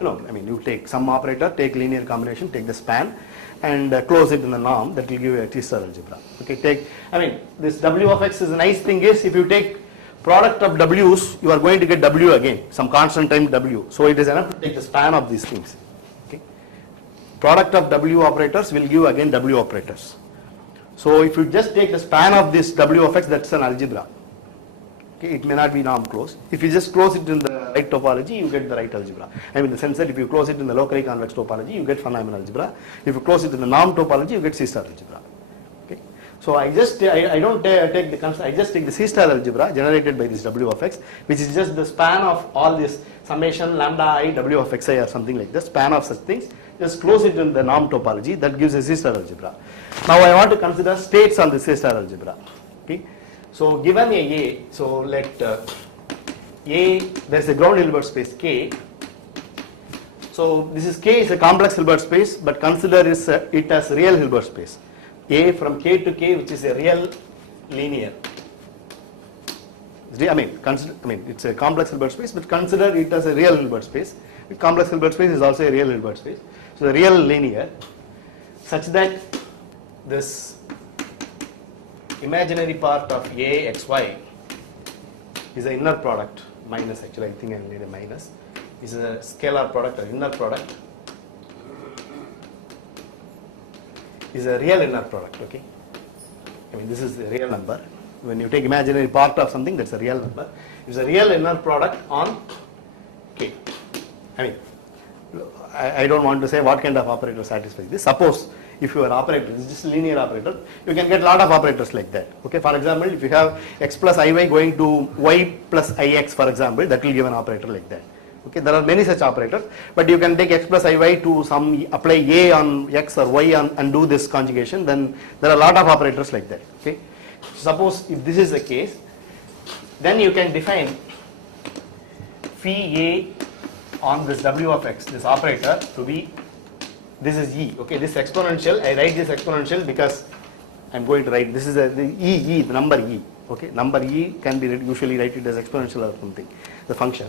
I mean, you take some operator, take linear combination, take the span, and close it in the norm. That will give you a T star algebra. Okay, this w of x is a nice thing is if you take product of w's, you are going to get w again, some constant time w. So it is enough to take the span of these things. Okay, product of w operators will give again w operators. So if you just take the span of this w of x, that's an algebra. Okay, it may not be norm closed. If you just close it in the right topology, you get the right algebra. I mean, in the sense that if you close it in the locally convex topology, you get Fuhrman algebra. If you close it in the norm topology, you get C star algebra. Okay. So I don't take the constant. I just take the C star algebra generated by this w of x, which is just the span of all this summation lambda I w of xi or something like this, span of such things. Just close it in the norm topology. That gives a C star algebra. Now I want to consider states on the C star algebra. Okay. So given a, so let A, there is a ground Hilbert space K. So this is K is a complex Hilbert space, but consider it as real Hilbert space. A from K to K, which is a real linear. I mean, it's a complex Hilbert space, but consider it as a real Hilbert space. A complex Hilbert space is also a real Hilbert space. So the real linear, such that this imaginary part of A xy is an inner product, minus actually, I think I need a minus, is a scalar product or inner product, is a real inner product, okay? I mean, this is a real number. When you take imaginary part of something, that's a real number. It's a real inner product on K. I mean, I don't want to say what kind of operator satisfies this. Suppose if your operator is just a linear operator, you can get a lot of operators like that. Okay, for example, if you have x plus iy going to y plus ix, for example, that will give an operator like that. Okay, there are many such operators, but you can take x plus iy to some apply a on x or y on, and do this conjugation. Then there are a lot of operators like that. Okay, suppose if this is the case, then you can define phi a on this w of x, this operator, to be, this is e. Okay, this exponential, I write this exponential because I'm going to write, this is the e, the number e. Okay, number e can be usually write it as exponential or something, the function.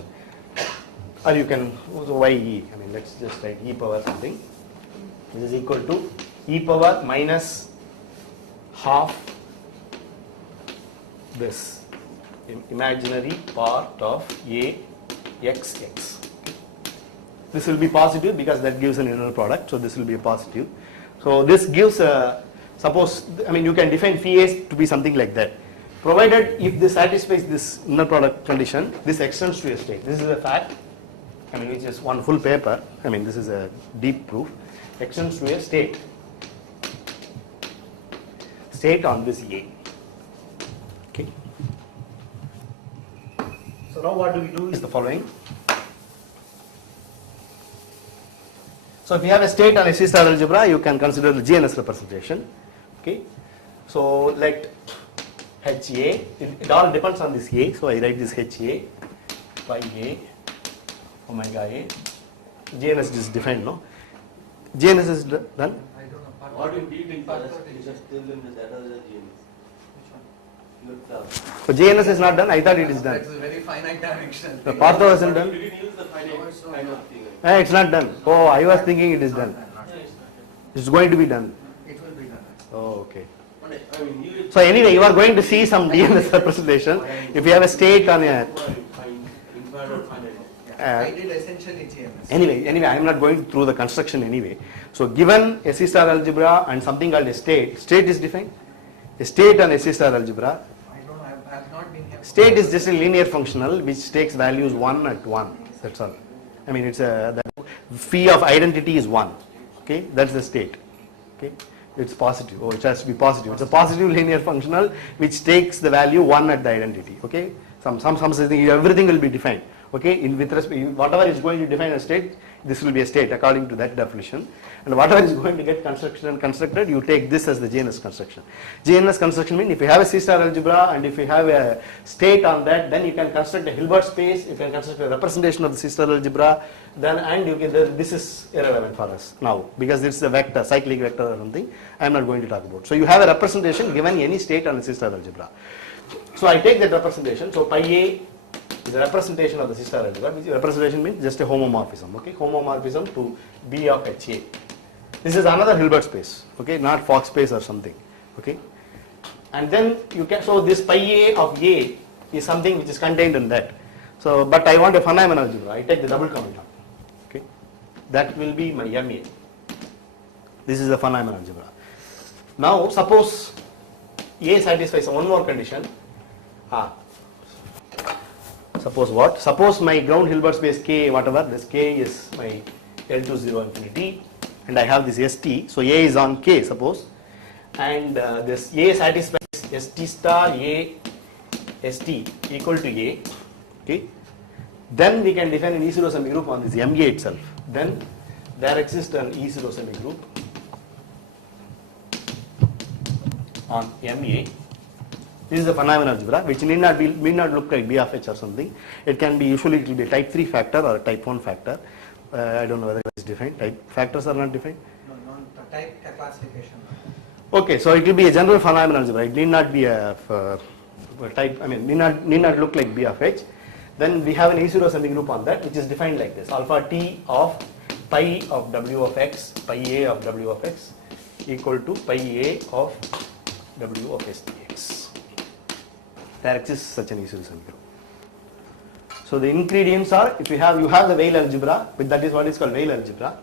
Or you can also y e, I mean, let's just write e power something. This is equal to e power minus half this imaginary part of a x x. This will be positive because that gives an inner product, so this will be a positive. So this gives a, suppose, I mean, you can define phi a to be something like that. Provided if this satisfies this inner product condition, this extends to a state. This is a fact, I mean, which is one full paper. I mean, this is a deep proof. Extends to a state on this A. Okay. So now what do we do is the following. So if you have a state on a C-star algebra, you can consider the GNS representation. Okay. So let HA, it all depends on this A. So I write this HA, phi A, omega A. GNS is defined, no? GNS is done. I don't know. What you did in class, you just tell them that that was a GNS. Your class. So GNS is not done. I thought it is done. That's a very finite direction. The Partho wasn't You done. didn't use the finite kind of thing. It's not done. Oh, I was thinking it is done. It's going to be done. It will be done. Oh, okay. I mean, you So anyway, you are going to see some DNS representation. If you have a state on a infinite or finite. Yeah, I did essentially GMS. anyway, I am not going through the construction anyway. So given a C-star algebra and something called a state is defined. A state on a C-star algebra. I don't know. I have not been here. State is just a linear functional which takes values 1 at 1. That's all. I mean, it's a the phi of identity is 1. Okay, that's the state. Okay, it's positive. Oh, it has to be positive. It's a positive linear functional which takes the value 1 at the identity. Okay, something, everything will be defined. Okay, in with respect, whatever is going to define a state, this will be a state according to that definition. And whatever is going to get constructed, you take this as the GNS construction. GNS construction means if you have a C-star algebra and if you have a state on that, then you can construct a Hilbert space, you can construct a representation of the C-star algebra, then and you can, this is irrelevant for us now because it's a vector, cyclic vector or something. I am not going to talk about. So you have a representation given any state on a C-star algebra. So I take that representation. So pi a is a representation of the C-star algebra, which representation means just a homomorphism. Okay, homomorphism to B of HA. This is another Hilbert space. Okay, not Fock space or something. Okay, and then you can, so this pi a of A is something which is contained in that. So, but I want a Von-Neumann algebra. I take the double commentator. Okay, that will be my MA. This is the Von-Neumann algebra. Now, suppose A satisfies one more condition. Suppose what? Suppose my ground Hilbert space K, whatever, this K is my L to 0 infinity, and I have this ST, so A is on K, suppose, and this A satisfies ST star A ST equal to A, okay, then we can define an E0 semigroup on this MA itself. Then there exists an E0 semigroup on MA. This is the Von-Neumann algebra, which need not look like B of H or something. It can be, usually it will be a type 3 factor or a type 1 factor. I don't know whether it is defined. Type factors are not defined. No, type classification. Okay, so it will be a general Von-Neumann algebra. It need not be a type. I mean, need not look like B of H. Then we have an E0 semigroup on that, which is defined like this: alpha t of pi of W of X, pi a of W of X, equal to pi a of W of S dx. There exists such an E0 semigroup. So the ingredients are, if you have the Weil algebra, but that is what is called Weil algebra.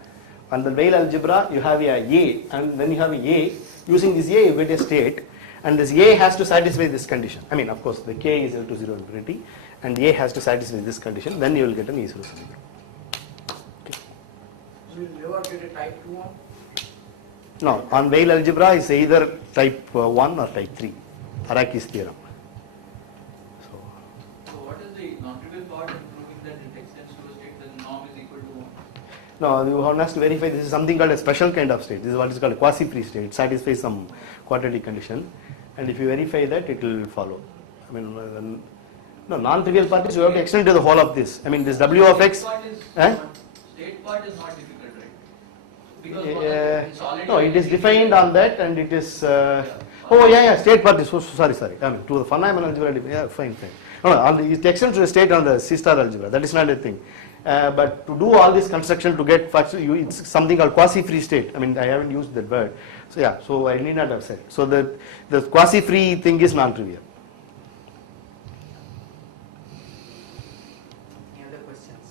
On the Weil algebra, you have a, and then you have a. Using this A, you get a state, and this A has to satisfy this condition. I mean, of course, the K is L to 0 infinity, and A has to satisfy this condition. Then you will get an E0 semigroup. never get a type 2 one? No, on Weyl algebra is either type 1 or type 3, Araki's theorem. So what is the non-trivial part in proving that it extends to a state that the norm is equal to 1? No, you have to verify this is something called a special kind of state. This is what is called a quasi-free state. It satisfies some quadratic condition, and if you verify that, it will follow. I mean, no, non-trivial part is you have to extend to the whole of this. I mean, this W of x. State part is not difficult, right? Because it's Uh, already no, it is defined on that, and it is. Oh yeah, state part is sorry. I mean, to the Fuhrmann algebra. Yeah, fine. No, it extends to the state on the C-star algebra. That is not a thing. But to do all this construction to get it's something called quasi-free state. I mean, I haven't used that word. So yeah, so I need not have said. So the quasi-free thing is non-trivial. Any other questions?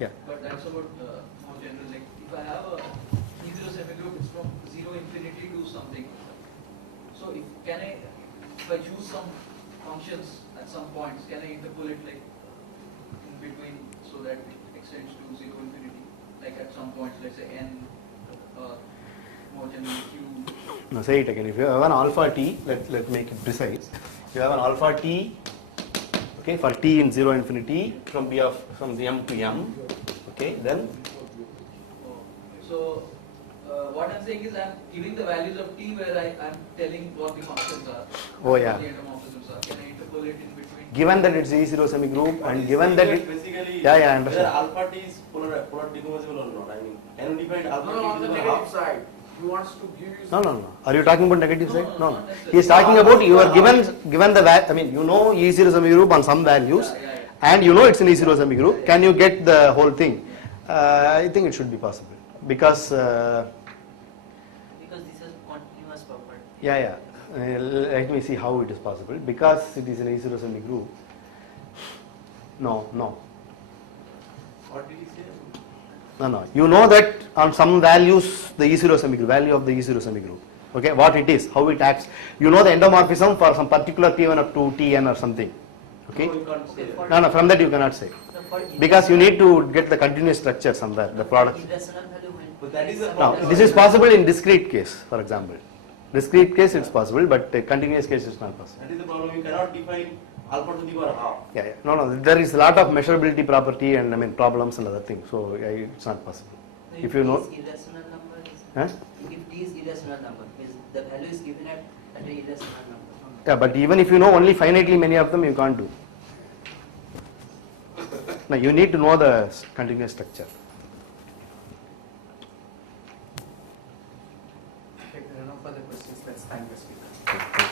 Yeah. But that's about more general. Like if I have a E0 semigroup, it's from 0 infinity to something. So if I choose some functions at some points, can I interpolate like in between so that it extends to 0 infinity? Like at some points, let's say n, more generally q. Now say it again. If you have an alpha t, let's make it precise. You have an alpha t, okay, for t in 0 infinity from the m to m, okay, then So what I'm saying is I'm giving the values of t where I'm telling what the functions are. Oh, yeah. What the endomorphisms are. Can I interpolate in between? given that it's E0 semigroup and given that it, basically yeah, I whether understand. alpha t is polar decomposable or not. I mean, can you define alpha No, t on the to the negative half? side, he wants to give you. No. Are you talking about negative No, side? no, No. not necessarily. He is talking about you are given the I mean you know E0 semigroup on some values, Yeah. and you know it's an E0 semigroup. Can you get the whole thing? I think it should be possible because Because this is continuous property. yeah. Let me see how it is possible because it is an E0 semigroup. No. What did he say? No. You know that on some values the E0 semigroup, value of the E0 semigroup. Okay, what it is, how it acts. You know the endomorphism for some particular T1 up to Tn or something. Okay? No, you can't say that. No, from that you cannot say. Because you need to get the continuous structure somewhere, the product. Irrational value when. But that is the Now, problem. this is possible in discrete case, for example. Discrete case it's possible, but continuous case is not possible. That is the problem. You cannot define alpha to the power half. Yeah. No. There is a lot of measurability property and problems and other things, so it's not possible. If you know, T is irrational number, huh? if T is irrational number, is the value is given at an irrational number. Yeah, but even if you know only finitely many of them, you can't do. Now you need to know the continuous structure. If there are no further questions, let's thank the speaker. Okay, thank you.